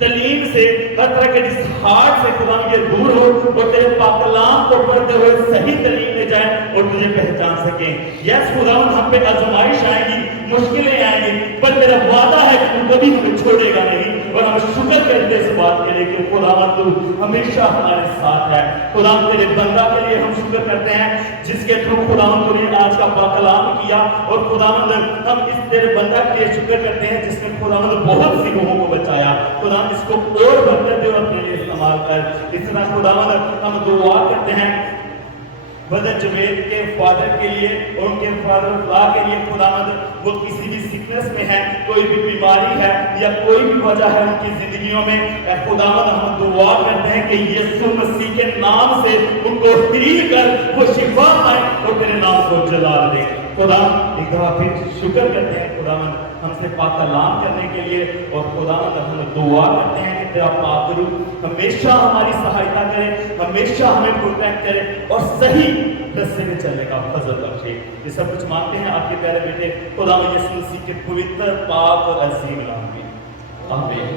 तलीम से, हर तरह के डिसहार्ट से खुदा ये दूर हो, और तेरे पाक कलाम को पढ़ते हुए सही तलीम में जाए और तुझे पहचान सके। यस खुदावंद, हम पे आजमाइश आएगी, मुश्किलें आएंगी, पर मेरा वादा है कि तू कभी हमें छोड़ेगा नहीं। और हम शुक्र करते इस बात के लिए कि खुदावंद तू हमेशा हमारे साथ है। खुदावंद तेरे बंदा के लिए हम शुक्र करते हैं, जिसके थ्रू खुदावंद तूने आज का पाक कलाम किया, और खुदावंद हम इस तेरे बंदा के लिए शुक्र करते हैं जिसने खुदावंद बहुत सी लोगों को बचाया। खुदा इसको और बढ़ते हुए अपने लिए इस्तेमाल कर। इस तरह खुदावंद हम दुआ करते हैं ब्रदर जुबैर के फादर के लिए और उनके फादर के लिए। खुदावंद वो किसी भी सिकनेस में है, कोई भी बीमारी है या कोई भी वजह है उनकी जिंदगियों में, खुदावंद हम दुआ करते हैं कि यीशु मसीह के नाम से उनको हील कर वो शिफा पाए और तेरे नाम को जलाल दे। खुदा एक दफा फिर शुक्र करते हैं खुदावंद हमसे पाक कलाम करने के लिए, और खुदावंद हम दुआ करते हैं कि तेरा पाक रूह हमेशा हमारी सहायता करे, हमेशा हमें प्रोटेक्ट करे और सही रास्ते में चलने का फजल बख्शे। ये सब कुछ मांगते हैं आपके प्यारे बेटे खुदावंद यीशु मसीह के पवित्र पाक और अजीम नाम में, आमीन।